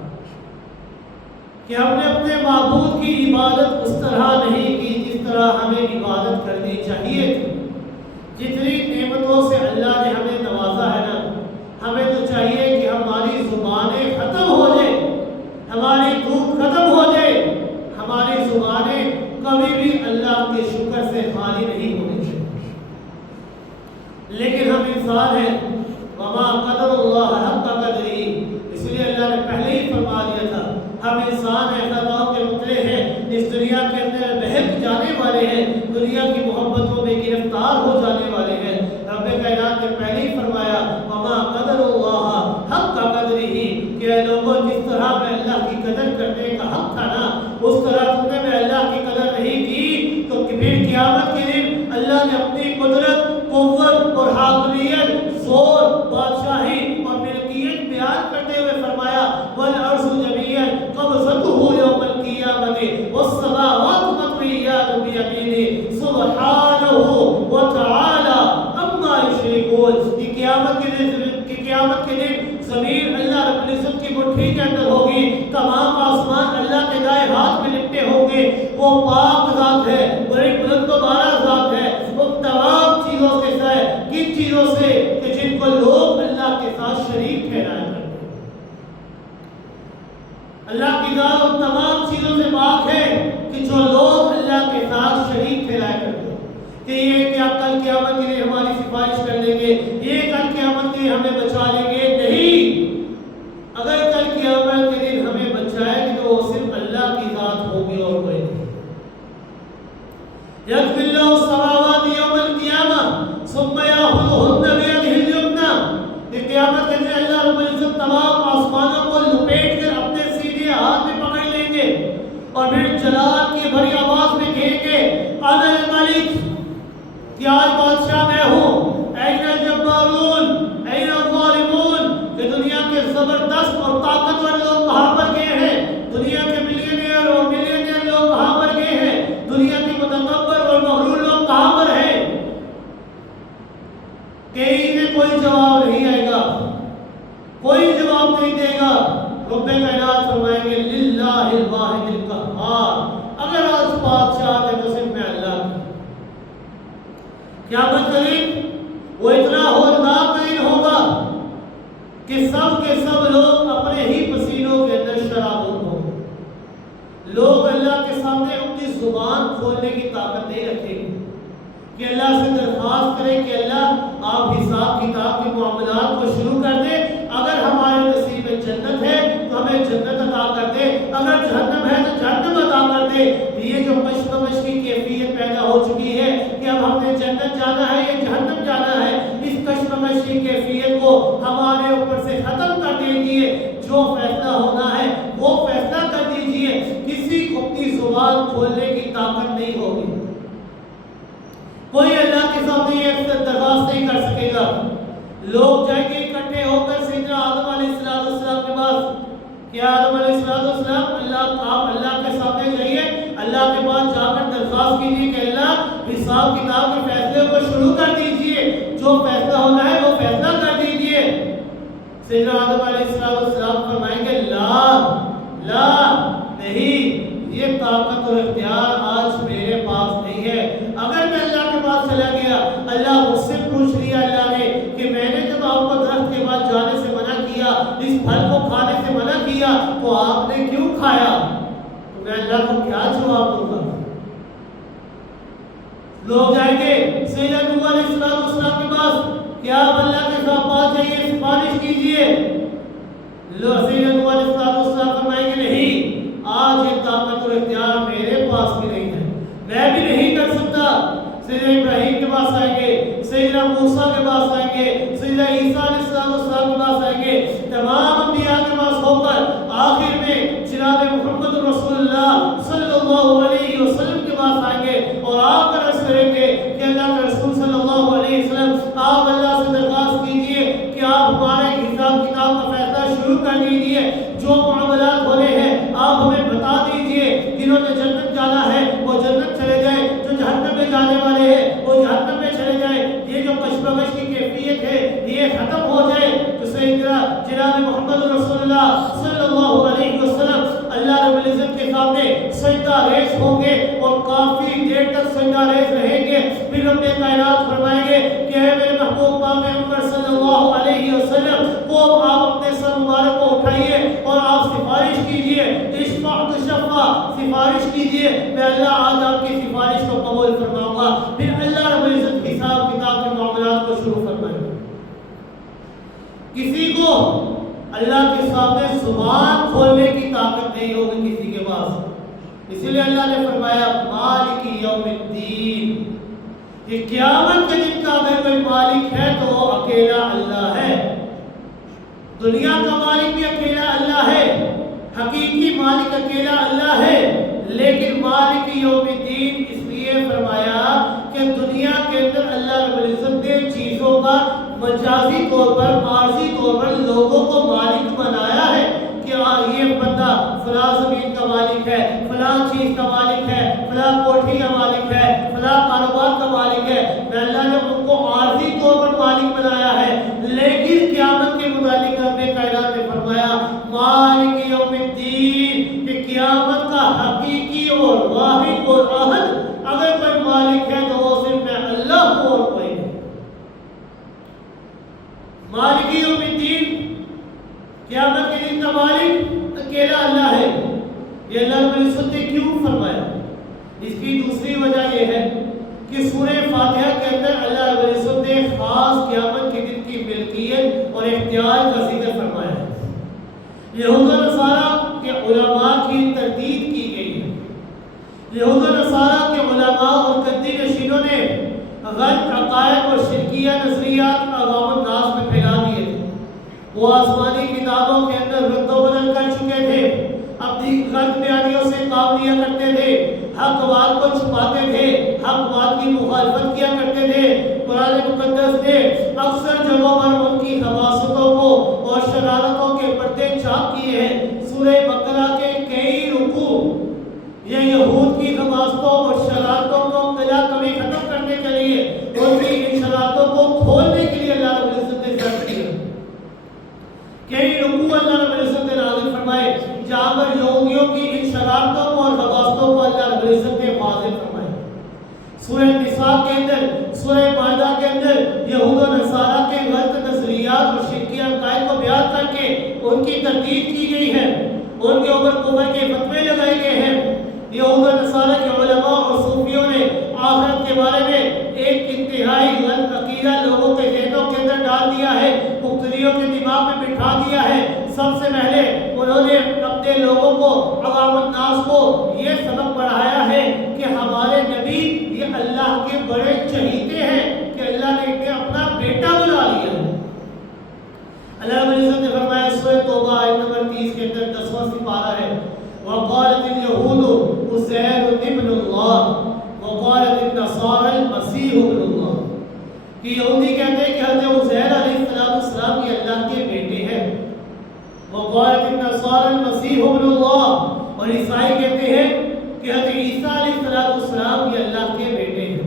کہ ہم نے اپنے معبود کی عبادت اس طرح نہیں کی جس طرح ہمیں عبادت کرنی چاہیے تھی۔ جتنی نعمتوں سے اللہ نے ہمیں نوازا ہے نا، ہمیں تو چاہیے کہ ہماری زبانیں ختم ہو جائیں، ہماری دھوپ ختم ہو جائے، ہماری زبانیں کبھی بھی اللہ کے شکر سے خالی نہیں ہونی چاہیے۔ لیکن ہم انسان ہیں، وما قدر اللہ حق قدرہ، اس لیے اللہ نے پہلے ہی فرما دیا تھا ہم انسان ہیں، خطاؤں کے پتلے ہیں، اس دنیا کے اندر بہک جانے والے ہیں، دنیا کی محبتوں میں گرفتار ہو جانے والے ہیں۔ رب کائنات نے پہلے ہی فرمایا وما قدر اللہ حق قدرہ، کہ اے لوگوں جس طرح میں اللہ کی قدر کرنے کا حق تھا نا، اس طرح تم نے میں اللہ کی قدر نہیں کی، تو پھر قیامت کے دن اللہ نے اپنی قدرت، قوت اور حاکمیت، زور، بادشاہی اور ملکیت بیان کرتے ہوئے فرمایا والارض جميعا قبضته يوم القيامة والسماوات مطويات بيمينه سبحانه وتعالى عما يشركون، کہ قیامت کے دن زمین اللہ رب العزت کی مٹھی کے اندر ہوگی، تمام آسمان اللہ کے دائیں ہاتھ میں لپٹے ہوں گے۔ وہ پاک ذات ہے، وہ ایک بلند و بالا ذات ہے، وہ تمام چیزوں سے ہے، کن چیزوں سے کہ جن کو لوگ اللہ کے ساتھ شریک ٹھہرایا کرتے ہیں۔ اللہ کی ذات ان تمام چیزوں سے پاک ہے کہ جو لوگ اللہ کے ساتھ شریک ٹھہرایا کرتے ہیں، کہ یہ کیا کل قیامت کے لیے ہماری سفارش کر لیں گے، یہ کل قیامت کے لیے ہمیں بچا لیں گے، نہیں۔ اگر کل قیامت کے دن ہمیں بچائے گی تو وہ صرف اللہ کی ذات ہوگی اور کوئی نہیں۔ یطوی اللہ السماوات یوم القیامہ ثم یاخذہن بیدہ الیمنی، کہ قیامت کے دن اللہ رب العزت تمام آسمانوں کو لپیٹ کر اپنے سیدھے ہاتھ میں پکڑ لیں گے اور پھر جلال کی بھری آواز میں کہیں گے انا الملک، کہ آج بادشاہ میں ہوں، این الجبارون این الظالمون، کہ دنیا کے زبردست اور طاقتور لوگ کہاں پر گئے ہیں، دنیا کے ملینئر اور ملینئر لوگ کہاں پر گئے ہیں، دنیا کے متکبر اور مغرور لوگ کہاں پر ہیں؟ کہیں میں کوئی جواب نہیں آئے گا، کوئی جواب نہیں دے گا۔ رب کائنات فرمائیں گے للہ الواحد القہار، اگر آج بادشاہ ہے تو صرف میں اللہ کی۔ قیامت کے دن زبان کھولنے کی طاقت نہیں رکھے گی کہ اللہ سے درخواست کریں کہ اللہ آپ حساب کتاب کے معاملات کو شروع کر دیں، اگر ہمارے نصیب میں جنت ہے تو ہمیں جنت عطا کر دے، اگر جہنم ہے تو جہنم عطا کر دے۔ یہ جو کشمکش کی کیفیت پیدا ہو چکی ہے کہ اب ہم نے جنت جانا ہے یا جہنم جانا ہے، اس کشمکش کی کیفیت کو ہمارے اوپر سے ختم کر دیجیے۔ جو فیصلہ ہونا ہے وہ فیصلہ کر دیجیے، کسی کو اپنی زبان کھولنے کی طاقت نہیں ہوگی، کوئی اللہ کے سامنے یہ درخواست نہیں کر سکے گا۔ لوگ جائیں گے اکٹھے ہو کر سیدنا آدم علیہ السلام کے پاس کہ آدم علیہ السلام آپ اللہ کے سامنے جائیے، اللہ کے پاس جا کر درخواست کیجیے کہ اللہ حساب کتاب کے فیصلے کو شروع کر دیجیے، جو فیصلہ ہونا ہے وہ فیصلہ کر دیجیے۔ سیدنا آدم علیہ السلام فرمائیں گے لا نہیں، یہ طاقت اور اختیار آج میرے پاس نہیں ہے۔ اگر میں اللہ کے پاس چلا گیا، اللہ مجھ سے پوچھ لیا اللہ نے کہ میں نے جب آپ کو درخت کے پاس جانے سے منع کیا، اس پھل کو کھانے سے منع کیا، تو آپ نے کیوں کھایا، تو میں اللہ کو کیا جواب دوں گا؟ لوگ جائیں گے سیدنا نوح علیہ السلام کے پاس کہ آپ اللہ کے پاس جائیے، سفارش کیجیے۔ سیدنا نوح علیہ السلام فرمائیں گے نہیں، آج یہ طاقت اور اختیار میرے پاس بھی نہیں ہے، میں بھی نہیں کر سکتا۔ سیدنا ابراہیم کے پاس آئیں گے، سیدنا موسیٰ کے پاس آئیں گے، سیدنا عیسیٰ علیہ السلام کے پاس آئیں گے، تمام انبیاء کے پاس ہو کر آخر میں جناب محمد رسول اللہ صلی اللہ علیہ وسلم کے پاس آئیں گے اور آپ کا عرض کریں گے کہ اللہ کے رسول صلی اللہ علیہ وسلم، آپ اللہ سے درخواست کیجئے کہ آپ ہمارے حساب کتاب کا فیصلہ شروع کر دیجئے، جو معاملات ہونے ہیں آپ ہمیں بتا دیجئے، جنہوں نے جنت جانا ہے وہ جنت چلے جائے، جو جہنم میں جانے والے ہیں وہ جہنم میں چلے جائے، یہ جو کشمکش کی کیفیت ہے یہ ختم ہو جائے۔ تو سیدنا جناب محمد رسول اللہ صلی اللہ علیہ وسلم اللہ رب العزت کے سامنے سجدہ ریز ہوں گے اور کافی دیر تک سجدہ ریز رہیں گے، پھر رب کائنات فرمائیں گے کہ اے میرے محبوب پیغمبر صلی اللہ علیہ وسلم، وہ آپ اپنے سر مبارک کو اٹھائیے اور آپ سفارش کیجئے، اشفع تشفع، سفارش کیجئے، میں اللہ آج آپ کی سفارش کو قبول فرماؤں گا۔ پھر اللہ رب العزت حساب کتاب کے معاملات کو شروع فرمائیں گے۔ کسی کو اللہ کے سامنے زبان کھولنے کی طاقت نہیں ہوگی کسی کے پاس، اسی لیے اللہ نے فرمایا مالک یوم الدین، کہ قیامت کے دن کا اگر کوئی مالک ہے تو وہ اکیلا اللہ ہے۔ دنیا کا مالک بھی اکیلا اللہ ہے، حقیقی مالک اکیلا اللہ ہے، لیکن مالک یوم الدین اس لیے فرمایا کہ دنیا کے اندر اللہ رب العزت نے چیزوں کا مجازی طور پر، عارضی طور پر لوگوں کو مالک بنایا ہے کہ یہ بندہ فلاں زمین کا مالک ہے، فلاں چیز کا مالک ہے، فلاں کوٹھی کا مالک ہے، فلاں کاروبار کا مالک ہے۔ میں اللہ نے ان کو عارضی طور پر مالک بنایا ہے، لیکن قیامت کے متعلق رب کائنات نے فرمایا مالک یوم الدین، کہ قیامت کا حقیقی اور واحد اور احد اگر کوئی مالک ہے تو وہ صرف میں اللہ ہوں اور کوئی نہیں۔ مالک یوم الدین، قیامت کے دن کا مالک اکیلا اللہ ہے۔ یہ اللہ رب العزت نے کیوں فرمایا؟ اس کی دوسری وجہ یہ ہے کہ سورہ فاتحہ کے اندر اللہ رب العزت نے خاص قیامت کے دن کی ملکیت اور اختیار کا ذکر فرمایا ہے۔ یہود و نصارہ کے علماء کی تردید کی گئی ہے، یہود و نصارہ کے علماء اور قدی نشینوں نے غلط عقائد اور شرکیہ نظریات عوام الناس میں پھیلا دیے تھے۔ وہ آسمانی کتابوں کے اندر رد و بدل کر چکے تھے، اپنی غلط بیانیوں سے کام لیا کرتے تھے، حق بات کو چھپاتے تھے، حق بات کی مخالفت کیا کرتے تھے۔ قرآن مقدس نے اکثر جگہوں پر ان کی خباثتوں کو اور شرارتوں کے پردے چاک کیے ہیں۔ سورہ بقرہ کے کئی رکوع یہ یہود کی خباثتوں اور شرارتوں کو بلا کمی ختم کرنے کے لیے، ان کی ان شرارتوں کو کھولنے کے لیے اللہ رب العزت نے ذکر کیا۔ کئی رکوع اللہ رب العزت نے نازل فرمائے جہاں پر یہودیوں کی ان شرارتوں اور خباثتوں کو اللہ رب العزت نے واضح فرمایا۔ سورہ نساء کے اندر، سورہ مائدہ کے اندر یہود و نصارہ کے غلط نظریات اور شرکیہ عقائد کو بیان کر کے ان کی تردید کی گئی ہے، ان کے اوپر کفر کے فتوے لگائے گئے ہیں۔ یہود و نصارہ کے علماء آیت نمبر 30 کے اندر 10واں سپارہ ہے، وقالت اليہود عزیر ابن اللہ وقالت النصارى المسیح ابن اللہ، کہ یہودی کہتے ہیں کہ حضرت عزیر علیہ السلام یہ اللہ کے بیٹے ہیں، وقالت النصارى المسیح ابن اللہ، اور عیسائی کہتے ہیں کہ حضرت عیسیٰ علیہ السلام یہ اللہ کے بیٹے ہیں۔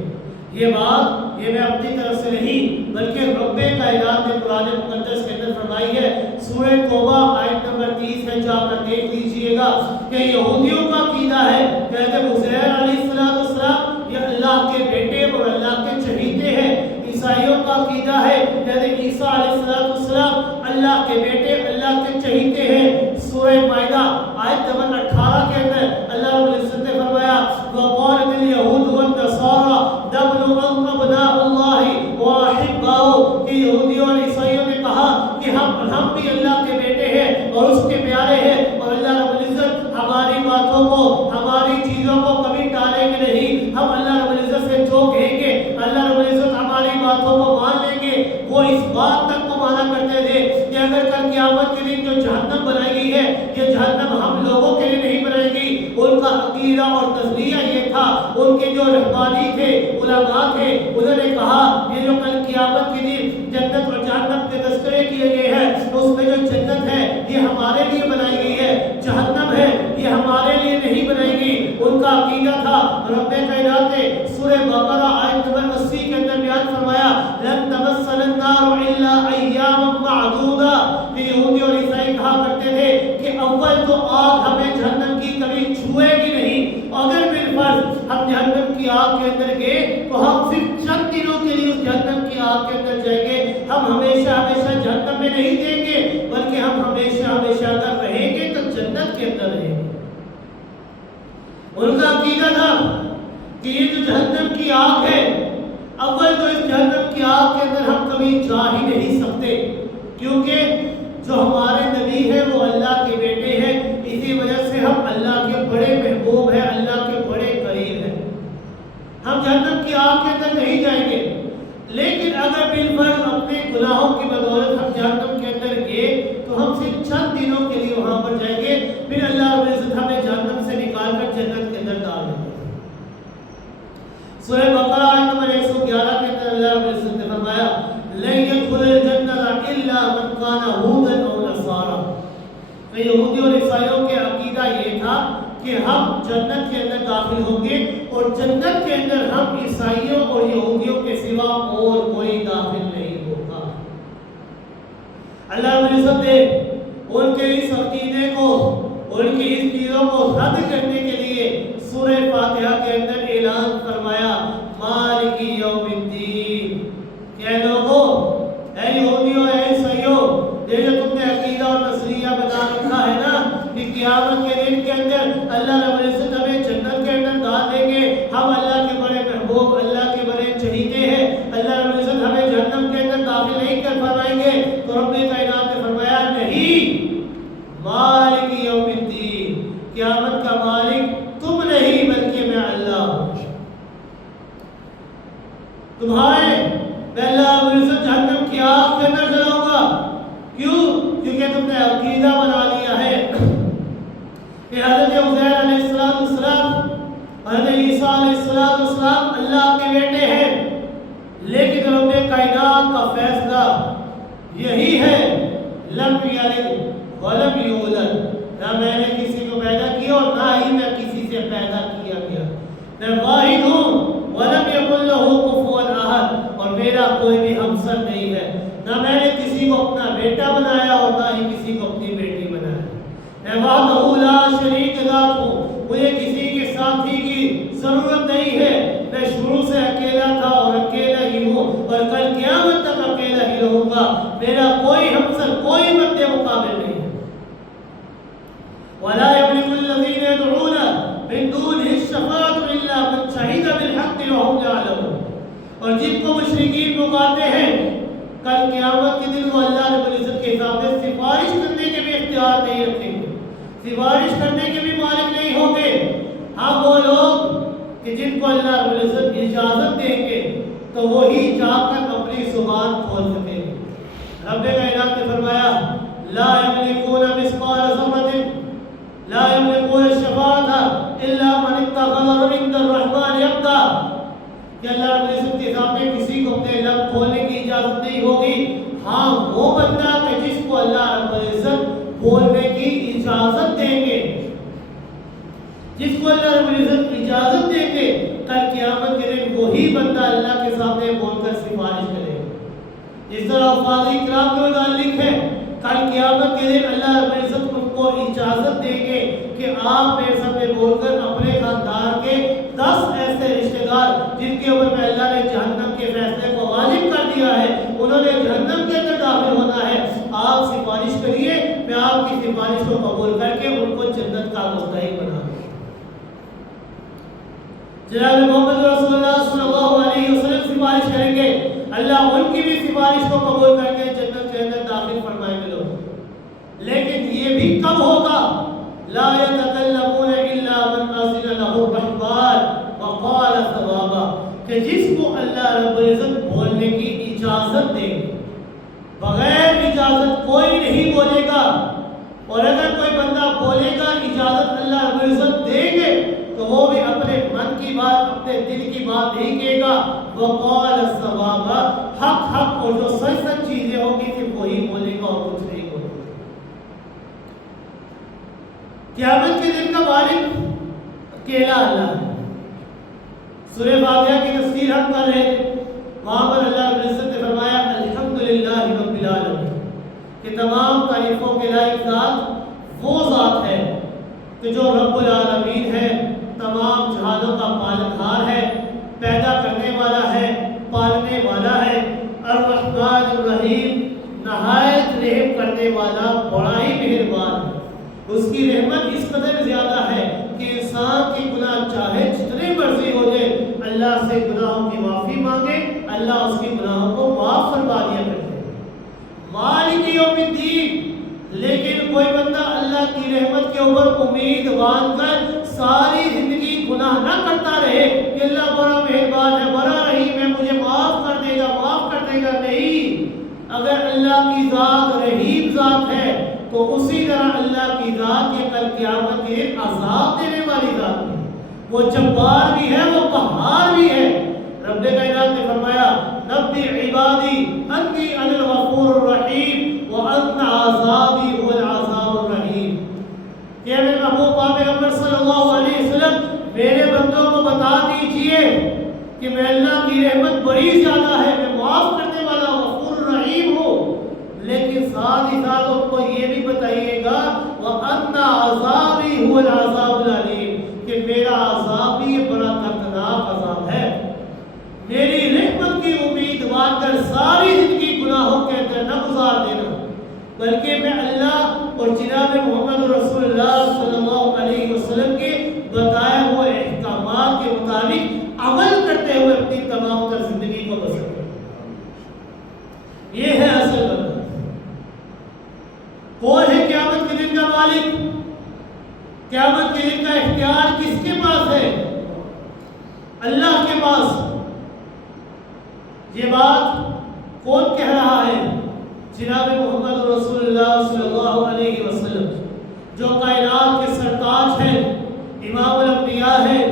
یہ بات یہ میں اپنی طرف سے نہیں بلکہ رب کائنات نے قرآن مقدس کے اندر فرمائی ہے۔ سورہ توبہ آیت نمبر 30 ہے، جا کر دیکھ لیجئے گا کہ یہودیوں کا عقیدہ ہے کہ حضرت عزیر علیہ السلام یہ اللہ کے بیٹے اور اللہ کے چہیتے ہیں۔ عیسائیوں کا عقیدہ ہے کہ حضرت عیسیٰ علیہ السلام اللہ کے بیٹے اللہ کے چہیتے ہیں۔ سورہ مائدہ آیت نمبر 18 کے اندر اللہ رب العزت نے فرمایا وقالت اليہود والنصارى نحن ابناء اللہ واحباؤہ، کہ یہودیوں اور عیسائیوں نے کہا کہ ہم بھی اللہ کے بیٹے ہیں اور اس کے پیارے ہیں، اور اللہ رب العزت ہماری باتوں کو ہماری چیزوں کو کبھی ٹالیں گے نہیں۔ ہم اللہ رب العزت سے جو کہیں گے اللہ رب العزت ہماری باتوں کو مان لیں گے۔ وہ اس بات تک کو مانا کرتے تھے کہ اگر کل قیامت کے دن جو جہنم بنائی گئی ہے یہ جہنم ہم لوگوں کے لیے نہیں بنائی گئی۔ ان کا عقیدہ اور نظریہ یہ تھا، ان کے جو رہبانی تھے علماء تھے انہوں نے کہا یہ جو کل قیامت کے دن جنت اور جہنم کے تذکرے کیے گئے ہیں اس میں جو جنت ہے یہ ہمارے لیے بنائی گئی ہے، جہنم ہے یہ ہمارے لیے نہیں بنائی گئی۔ ان کا عقیدہ تھا۔ رب کائنات نے سورہ بقرہ آیت نمبر 80 کے اندر بیان فرمایا لن تمسنا النار الا ایاما معدودہ، کہ یہودی اور عیسائی کہا کرتے تھے کہ اول تو آگ ہمیں جہنم کی کبھی چھوئے گی نہیں، اگر بالفرض ہم جہنم کی آگ کے اندر گئے تو ہم صرف چند دنوں کے لیے اس جہنم کی آگ کے اندر جائیں گے، ہم ہمیشہ ہمیشہ جہنم میں نہیں جائیں گے بلکہ ہم ہمیشہ ہمیشہ اگر رہیں گے تو جنت کے اندر رہیں گے۔ ان کا عقیدہ تھا کہ یہ جو جہنم کی آگ ہے اول تو اس جہنم کی آگ کے اندر ہم کبھی جا ہی نہیں سکتے، کیونکہ جو ہمارے نبی ہیں وہ اللہ کے بیٹے ہیں، اسی وجہ سے ہم اللہ کے بڑے محبوب ہیں، اللہ کے بڑے قریب ہیں، ہم جہنم کی آگ کے اندر نہیں جائیں گے۔ لیکن اگر بالفرض اپنے گناہوں کی بدولت ہم جہنم کے اندر گئے تو ہم صرف چند دنوں کے لیے وہاں پر جائیں گے، پھر اللہ رب العزت ہمیں جہنم سے نکال کر جنت کے اندر ڈال دیں گے۔ سورہ بقرہ آیت نمبر 111 کے اندر اللہ رب العزت نے فرمایا لن يدخل الجنة الا من كان هودا او نصارى، یہودی اور عیسائیوں کے عقیدہ یہ تھا کہ ہم جنت کے اندر داخل ہوں گے اور جنت کے اندر ہم عیسائیوں اور یہودیوں کے سوا اور کوئی داخل نہیں ہوگا۔ اللہ رب العزت نے ان کے اس عقیدے کو ان کی اس چیزوں کو رد کرنے کے لیے سورہ فاتحہ کے اندر اعلان فرمایا مالک یوم الدین، کہ لوگوں اے یہودیوں اے عیسائیوں یہ جو تم نے عقیدہ اور نظریہ بنا رکھا ہے نا کہ قیامت کے دن کے اندر اللہ رب العزت ہمیں جنت کے اندر ڈال دیں گے، ہم اللہ کے بڑے محبوب اللہ کے بڑے چہیتے ہیں، اللہ رب العزت ہمیں جہنم کے اندر داخل نہیں کر فرمائیں گے، تو رب کائنات نے فرمایا نہیں، مالک یوم الدین، قیامت کا مالک تم نہیں بلکہ میں اللہ ہوں، تمہارے پہلا رب العزت جہنم کی آگ کے اندر جلاؤں گا۔ کیوں؟ کیونکہ تم نے عقیدہ بنا لیا ہے کہ حضرت عزیر علیہ السلام حضرت عیسیٰ علیہ السلام اللہ کے بیٹے ہیں، لیکن رب کائنات کا فیصلہ یہی ہے لم یلد ولم یولد، نہ میں نے کسی کو پیدا کیا اور نہ ہی میں کسی سے پیدا کیا گیا، میں واحد ہوں ولم یکن لہ کفوا احد، اور میرا کوئی بھی ہمسر نہیں ہے، نہ میں نے کسی کو اپنا بیٹا بنایا اور نہ ہی کسی کو اپنی بیٹی بنایا، میں وحدہ لا شریک ذات ہوں، مجھے کسی کے ساتھی کی ضرورت نہیں ہے، میں شروع سے اکیلا تھا اور اکیلا ہی ہوں اور کل قیامت تک اکیلا ہی رہوں گا، میرا کوئی ہمسر کوئی مد مقابل نہیں ہے۔ وَلَا يَمْلِكُ الَّذِينَ يَدْعُونَ مِن دُونِهِ الشَّفَاعَةَ إِلَّا مَنْ شَهِدَ بِالْحَقِّ وَهُمْ يَعْلَمُونَ، اور جن کو مشرکین پکارتے ہیں کل قیامت کے دن وہ اللہ رب العزت کے سامنے سفارش کرنے کے بھی اختیار نہیں رکھیں گے، سفارش کرنے کے بھی مالک نہیں ہوں گے۔ ہاں وہ لوگ کہ جن کو اللہ رب العزت اجازت دیں گے تو وہی جا کر اپنی زبان کھول سکیں گے۔ رب کائنات نے فرمایا لا يملكون مثقال ذرة لا يملكون الشفاعة إلا من اتخذ عند الرحمن عهدا کہ اللہ رب العزت کے سامنے کسی کو اپنے لب کھولنے کی اجازت نہیں ہوگی، ہاں وہ بندہ کہ جس کو اللہ رب العزت بولنے کی اجازت دیں گے، جس کو اللہ رب العزت اجازت دیں گے، کل قیامت کے دن وہی بندہ اللہ کے سامنے بول کر سفارش کرے گا۔ اس طرح فاضل کرام کے متعلق ہے، کل قیامت کے دن اللہ رب العزت ان کو اجازت دیں گے کہ آپ میرے سامنے بول کر اپنے خاندان کے 10 ایسے رشتہ دار جن کے اوپر میں اللہ نے جہنم کے فیصلے کو واجب کر دیا ہے، انہوں نے جہنم کے اندر داخل ہونا ہے، آپ سفارش کریے، میں آپ کی سفارش کو قبول کر کے ان کو جنت کا مستحق بنا دوں۔ جناب محمد رسول اللہ صلی اللہ علیہ وسلم سفارش کریں گے، اللہ ان کی بھی سفارش کو قبول کر کے جنت کے اندر داخل فرمائیں گے لوگ۔ لیکن یہ بھی کب ہوگا؟ لا يتكلمون الا من اذن له الرحمن وقال ثوابا، کہ جس کو اللہ رب العزت بولنے کی اجازت دے، بغیر اجازت کوئی نہیں بولے گا، اور اگر کوئی بندہ بولے گا اجازت اللہ رب العزت دیں گے تو وہ بھی اپنے من کی بات، اپنے دل کی بات نہیں کہے گا، وقال ثوابا، حق اور جو سچ چیزیں ہوں گی صرف وہی بولے گا اور کچھ نہیں بولے گا۔ قیامت کے دن کا مالک اکیلا اللہ ہے۔ سورہ فاتحہ کی تفسیر ہم کر رہے تھے، وہاں پر اللہ رب العزت نے فرمایا الحمدللہ رب العالمین، کہ تمام تعریفوں کے لائق ذات وہ ذات ہے کہ جو رب العالمین ہے، تمام جہانوں کا پالنہار ہے، پیدا کرنے والا ہے، پالنے والا ہے، الرحمن الرحیم، نہایت رحم کرنے والا، بڑا ہی مہربان ہے۔ اس کی رحمت اس قدر زیادہ ہے کہ انسان کی گناہ چاہے جتنے مرضی ہو جائے، اللہ سے گناہوں کی معافی مانگے، اللہ اس کی گناہوں کو معاف فرما دیا کرتے ہیں۔ مالک یوم الدین، لیکن کوئی بندہ اللہ کی رحمت کے اوپر امید باندھ کر ساری زندگی گناہ نہ کرتا رہے کہ اللہ بڑا مہربان ہے، بڑا رحیم ہے، مجھے معاف کر دے گا، معاف کر دے گا، نہیں۔ اگر اللہ کی ذات رحیم ذات ہے تو اسی طرح اللہ کی ذات یہ کل قیامت کے دن عذاب دینے والی ذات ہے، وہ جبار بھی ہے، وہ قہار بھی ہے۔ رب کائنات نے فرمایا نبی عبادی انی انا الغفور الرحیم وان عذابی هو العذاب الرحیم، کہ میرے محبوب پیغمبر صلی اللہ علیہ وسلم میرے بندوں کو بتا دیجئے کہ میں اللہ کی رحمت بڑی زیادہ ہے، میں معاف کرنے والا غفور الرحیم ہوں، لیکن ساتھ ہی ساتھ ان کو یہ بھی بتائیے گا وَأَنَّ عَذَابِي هُوَ الْعَذَابُ الْعَلِيمُ، کہ میرا عذاب بھی بڑا دردناک عذاب ہے۔ میری رحمت کی امید باندھ کر ساری زندگی گناہوں کے اندر نہ گزار دینا، بلکہ میں اللہ اور جناب محمد رسول اللہ صلی اللہ علیہ وسلم کے بتائے ہوئے احکامات کے مطابق عمل کرتے ہوئے اپنی تمام تر زندگی کو بسر کروں۔ یہ ہے اصل بندہ۔ کون ہے قیامت کے دن کا مالک؟ قیامت کے دن کا اختیار کس کے پاس ہے؟ اللہ کے پاس۔ یہ بات کون کہہ رہا ہے؟ جناب محمد رسول اللہ صلی اللہ علیہ وسلم، جو کائنات کے سرتاج ہیں، امام الانبیاء ہیں،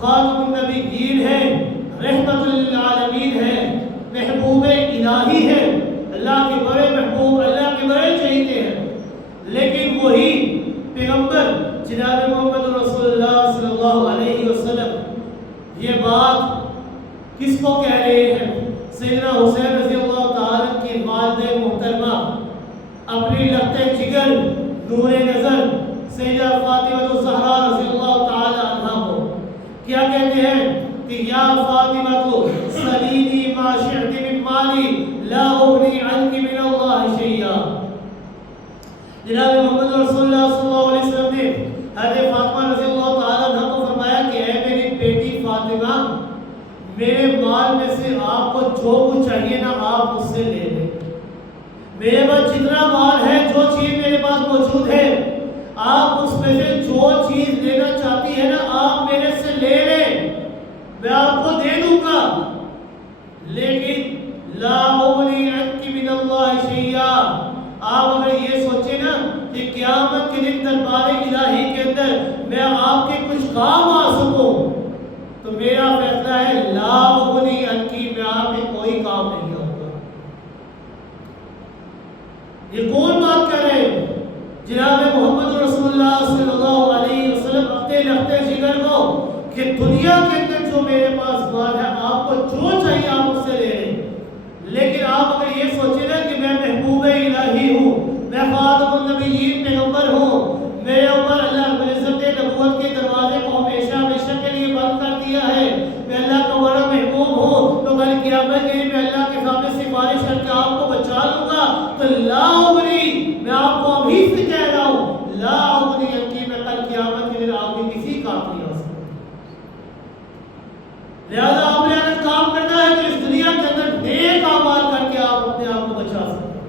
خاتم النبیین ہیں، رحمت للعالمین ہیں، محبوب الہی ہیں، اللہ کے بڑے محبوب، اللہ کے بڑے چہیتے ہیں۔ لیکن وہی پیغمبر جناب محمد رسول اللہ صلی اللہ علیہ وسلم یہ بات کس کو کہہ رہے ہیں؟ سیدنا حسین رضی اللہ تعالیٰ کی والدہ محترمہ، اپنی لگتے جگر، نور نظر سیدہ فاطمہ الزہرا رضی اللہ تعالیٰ عنہ کو کیا کہتے ہیں کہ یا فاطمہ سلیمی ما شئت من مالی لا اغنی عنک من اللہ شیئا۔ جناب محمد رسول اللہ صلی اللہ علیہ وسلم نے حضرت فاطمہ رضی اللہ تعالیٰ عنہ کو فرمایا کہ اے میری بیٹی فاطمہ، میرے مال میں سے آپ کو جو کچھ چاہیے نا آپ مجھ سے لے لیں، میرے پاس جتنا مال ہے، جو چیز میرے پاس موجود ہے، آپ اس میں سے جو چیز لینا چاہتی ہے نا آپ میرے سے لے لیں، میں آپ کو دے دوں گا، لیکن لا اغنی عنک من اللہ شیئا، آپ اگر یہ سوچیں قیامت کے دن دربار الہی کے اندر میں آپ کے کچھ کام آ سکوں تو میرا فیصلہ ہے لا اغنی عنکی، میں آپ کے کوئی کام نہیں آؤں گا۔ یہ کون بات کر رہے ہیں؟ جناب محمد رسول اللہ صلی اللہ علیہ وسلم اپنے لختے جگر کو کہ دنیا کے اندر جو میرے پاس مال ہے آپ کو جو چاہیے آپ اس سے لے لیں، لیکن آپ اگر یہ سوچیں نا کہ میں محبوب الہی ہوں، میں خاتم النبیین پیغمبر ہوں، میرے اوپر اللہ رب العزت نے نبوت کے دروازے کو ہمیشہ ہمیشہ کے لیے بند کر دیا ہے، میں اللہ کا بڑا محبوب ہوں، تو کل قیامت کے دن میں اللہ کے سامنے سفارش کر کے آپ کو بچا لوں گا، تو لا اغنی، میں آپ کو ابھی سے کہہ رہا ہوں لا اغنی عنکی، میں کل قیامت کے دن آپ کے کسی کام نہیں آ سکتا۔ لہذا آپ نے اگر کام کرنا ہے تو اس دنیا کے اندر نیک اعمال کر کے آپ اپنے آپ کو بچا سکتے ہیں۔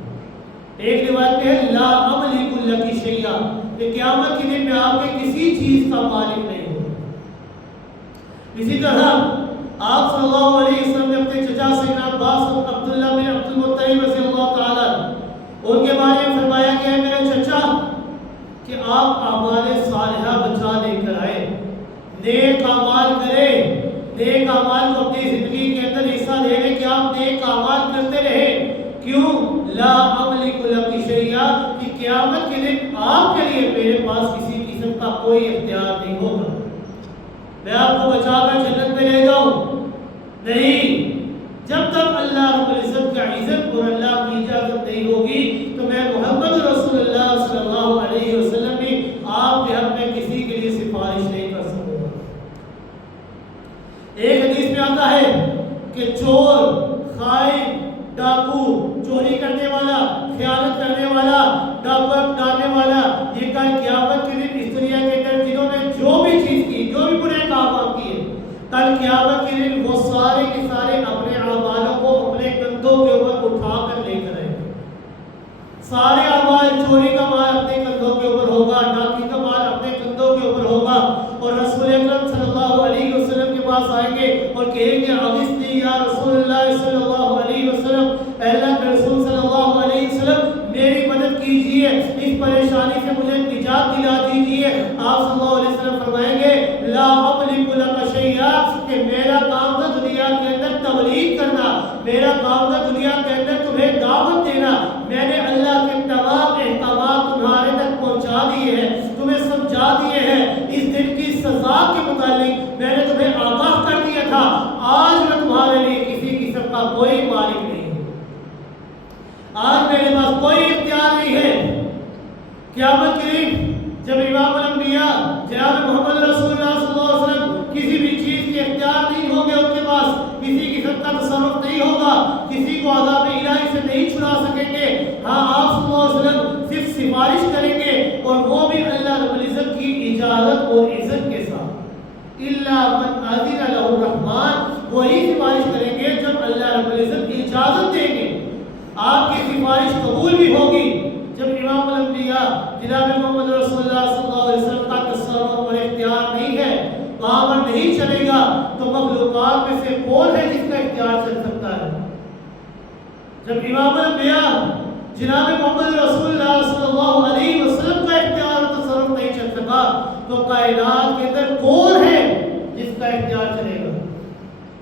ایک روایت میں ہے لا املک لک شیئا، کہ قیامت کے دن میں آپ کے کسی چیز کا مالک نہیں ہوں۔ اسی طرح آپ صلی اللہ علیہ وسلم نے اپنے چچا سیدنا عباس عبداللہ بن عبد المطلب رضی اللہ تعالیٰ ان کے بارے میں فرمایا گیا ہے میرے چچا کہ آپ اعمال صالحہ بچا لے کر آئے، نیک اعمال کریں، نیک اعمال کو اپنی زندگی کے اندر حصہ دے لیں کہ آپ نیک اعمال کرتے رہیں۔ کیوں؟ لا املک لک شیئا، کہ قیامت کے دن آپ کے لیے میرے پاس کسی قسم کا کوئی اختیار نہیں ہوگا، میں آپ کو بچا کر جنت میں لے جاؤں نہیں، جب تک اللہ رب العزت کا عزت اور اللہ کی اجازت نہیں ہوگی تو میں محمد رسول اللہ صلی اللہ علیہ وسلم بھی آپ کے حق میں کسی کے لیے سفارش نہیں کر سکوں گا۔ ایک حدیث میں آتا ہے کہ چور، خائن، ڈاکو، چوری کرنے والا، خیانت کرنے والا، ڈاکہ ڈالنے والا، یہ کل قیامت کے دن اس دنیا کے اندر جنہوں نے جو بھی چیز کی، جو بھی برے کام آپ کیے، کل قیامت کے دن وہ سارے کے سارے اپنے اعمالوں کو اپنے کندھوں کے اوپر اٹھا کر لے کر آئیں گے۔ سارے اعمال، چوری کا مال اپنے کندھوں کے اوپر ہوگا، ڈاکی کا مال اپنے کندھوں کے اوپر ہوگا، اور رسول اکرم صلی اللہ علیہ وسلم کے پاس آئیں گے اور کہیں گے اغثنی یا رسول اللہ صلی اللہ علیہ وسلم، اے اللہ کے رسول صلی اللہ علیہ وسلم میری مدد کیجئے، اس پریشانی سے مجھے نجات دلا دیجئے۔ آپ صلی اللہ علیہ وسلم فرمائیں گے لا املک لک شیئا، کہ میرا کام تھا دنیا کے اندر تبلیغ کرنا، میرا کام تھا دنیا کے اندر تمہیں دعوت دینا، میں نے اللہ کے تمام احکامات تمہارے تک پہنچا دیے ہیں، تمہیں سمجھا دیے ہیں، اس دن کی سزا کے متعلق میں نے تمہیں آگاہ کر دیا تھا، آج میں تمہارے لیے کسی قسم کا کوئی مالک نہیں ہوں، آج میرے پاس کوئی اختیار نہیں ہے۔ قیامت کے دن جب امام الانبیاء جناب محمد رسول اللہ صلی اللہ علیہ وسلم کسی بھی چیز کے اختیار نہیں ہوں گے، ان کے پاس کسی قسم کا تصرف نہیں ہوگا، کسی کو عذاب الہی سے نہیں چھڑا سکیں گے، ہاں آپ صلی اللہ علیہ وسلم صرف سفارش کریں گے، اور وہ بھی اللہ رب العزت کی اجازت اور عزت کے ساتھ، الا من اذن له الرحمن، وہی سفارش کریں گے جب اللہ رب العزت اجازت دیں گے، آپ کی سفارش قبول بھی ہوگی۔ جب امام الانبیاء جناب محمد رسول اللہ صلی اللہ علیہ وسلم کا تصرف اور اختیار نہیں ہے، وہاں پر نہیں چلے گا، تو مخلوقات میں سے کون ہے جس کا اختیار چل سکتا ہے؟ جب امام الانبیاء جناب محمد رسول اللہ صلی اللہ علیہ وسلم کا اختیار اور تصرف نہیں چل سکا، تو کائنات کے اندر کون ہے جس کا اختیار چلے گا؟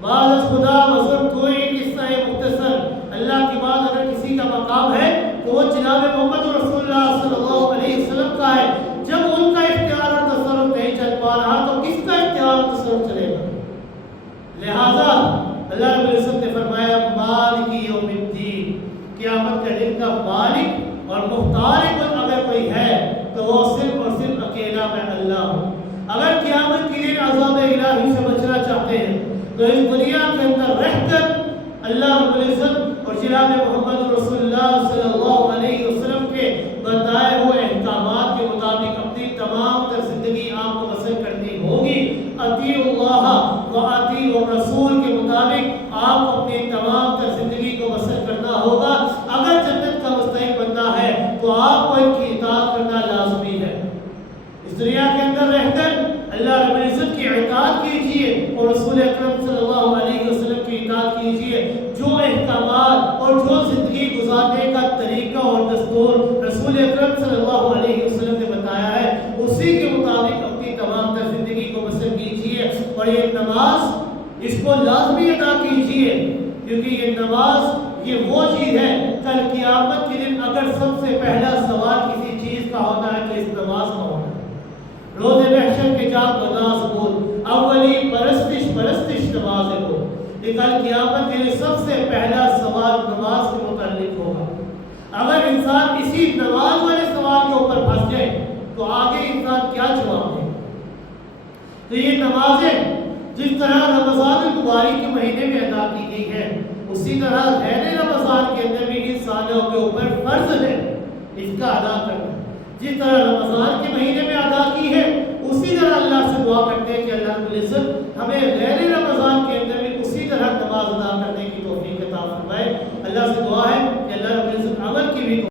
بعض خدا بزرگ کوئی قصہ مختصر، اللہ کی بات اگر کسی کا مقام ہے تو وہ جناب محمد رسول اللہ صلی اللہ علیہ وسلم کا ہے، جب ان کا اختیار اور تصرف نہیں چل پا رہا تو کس کا اختیار اور تصرف چلے گا؟ لہذا اللہ رب العزت نے فرمایا مالک یوم الدین، قیامت کے دن کا مالک اور مختار اگر کوئی ہے تو وہ صرف اور صرف اکیلا میں اللہ ہوں۔ اگر قیامت کے دن عذاب الہی سے بچنا چاہتے ہیں تو اس دنیا کے اندر رہ کر اللہ رب العزت اور جناب محمد رسول اللہ صلی اللہ علیہ وسلم کے بتائے ہوئے احکامات کے مطابق اپنی تمام تر زندگی آپ کو بسر کرنی ہوگی۔ اطیعوا اللہ و اطیعوا الرسول کے مطابق آپ کو اپنی تمام تر زندگی کو بسر کرنا ہوگا۔ اگر جنت کا مستحق بندہ ہے تو آپ کو ان کی اطاعت کرنا لازمی ہے۔ اس دنیا کے اندر رہ کر اللہ رب العزت کی اطاعت کیجئے اور رسول اکرم صلی اللہ علیہ وسلم کی اطاعت کیجئے۔ جو احکامات اور جو زندگی گزارنے کا طریقہ اور دستور رسول اکرم صلی اللہ علیہ وسلم نے بتایا اس کو لازمی ادا کیجیے، کیونکہ یہ نماز یہ وہ چیز ہے کل قیامت کے دن اگر سب سے پہلا سوال کسی چیز کا ہونا ہے تو اس نماز کا ہونا ہے۔ روز محشر کے جا بداس بول اولی پرستش نماز کو، یہ کل قیامت کے دن سب سے پہلا سوال نماز کے متعلق ہوگا۔ اگر انسان اسی نماز والے سوال کے اوپر پھنس جائے تو آگے انسان کیا جواب دے؟ تو یہ نمازیں جس طرح رمضان المبارک کے مہینے میں ادا کی گئی ہے، اسی طرح غیر رمضان کے اندر بھی انسانوں کے اوپر فرض ہے اس کا ادا کرنا۔ جس طرح رمضان کے مہینے میں ادا کی ہے، اسی طرح اللہ سے دعا کرتے ہیں کہ اللہ رب العزت ہمیں غیر رمضان کے اندر بھی اسی طرح نماز ادا کرنے کی توفیق عطا فرمائے۔ اللہ سے دعا ہے کہ اللہ رب العزت عمل کی بھی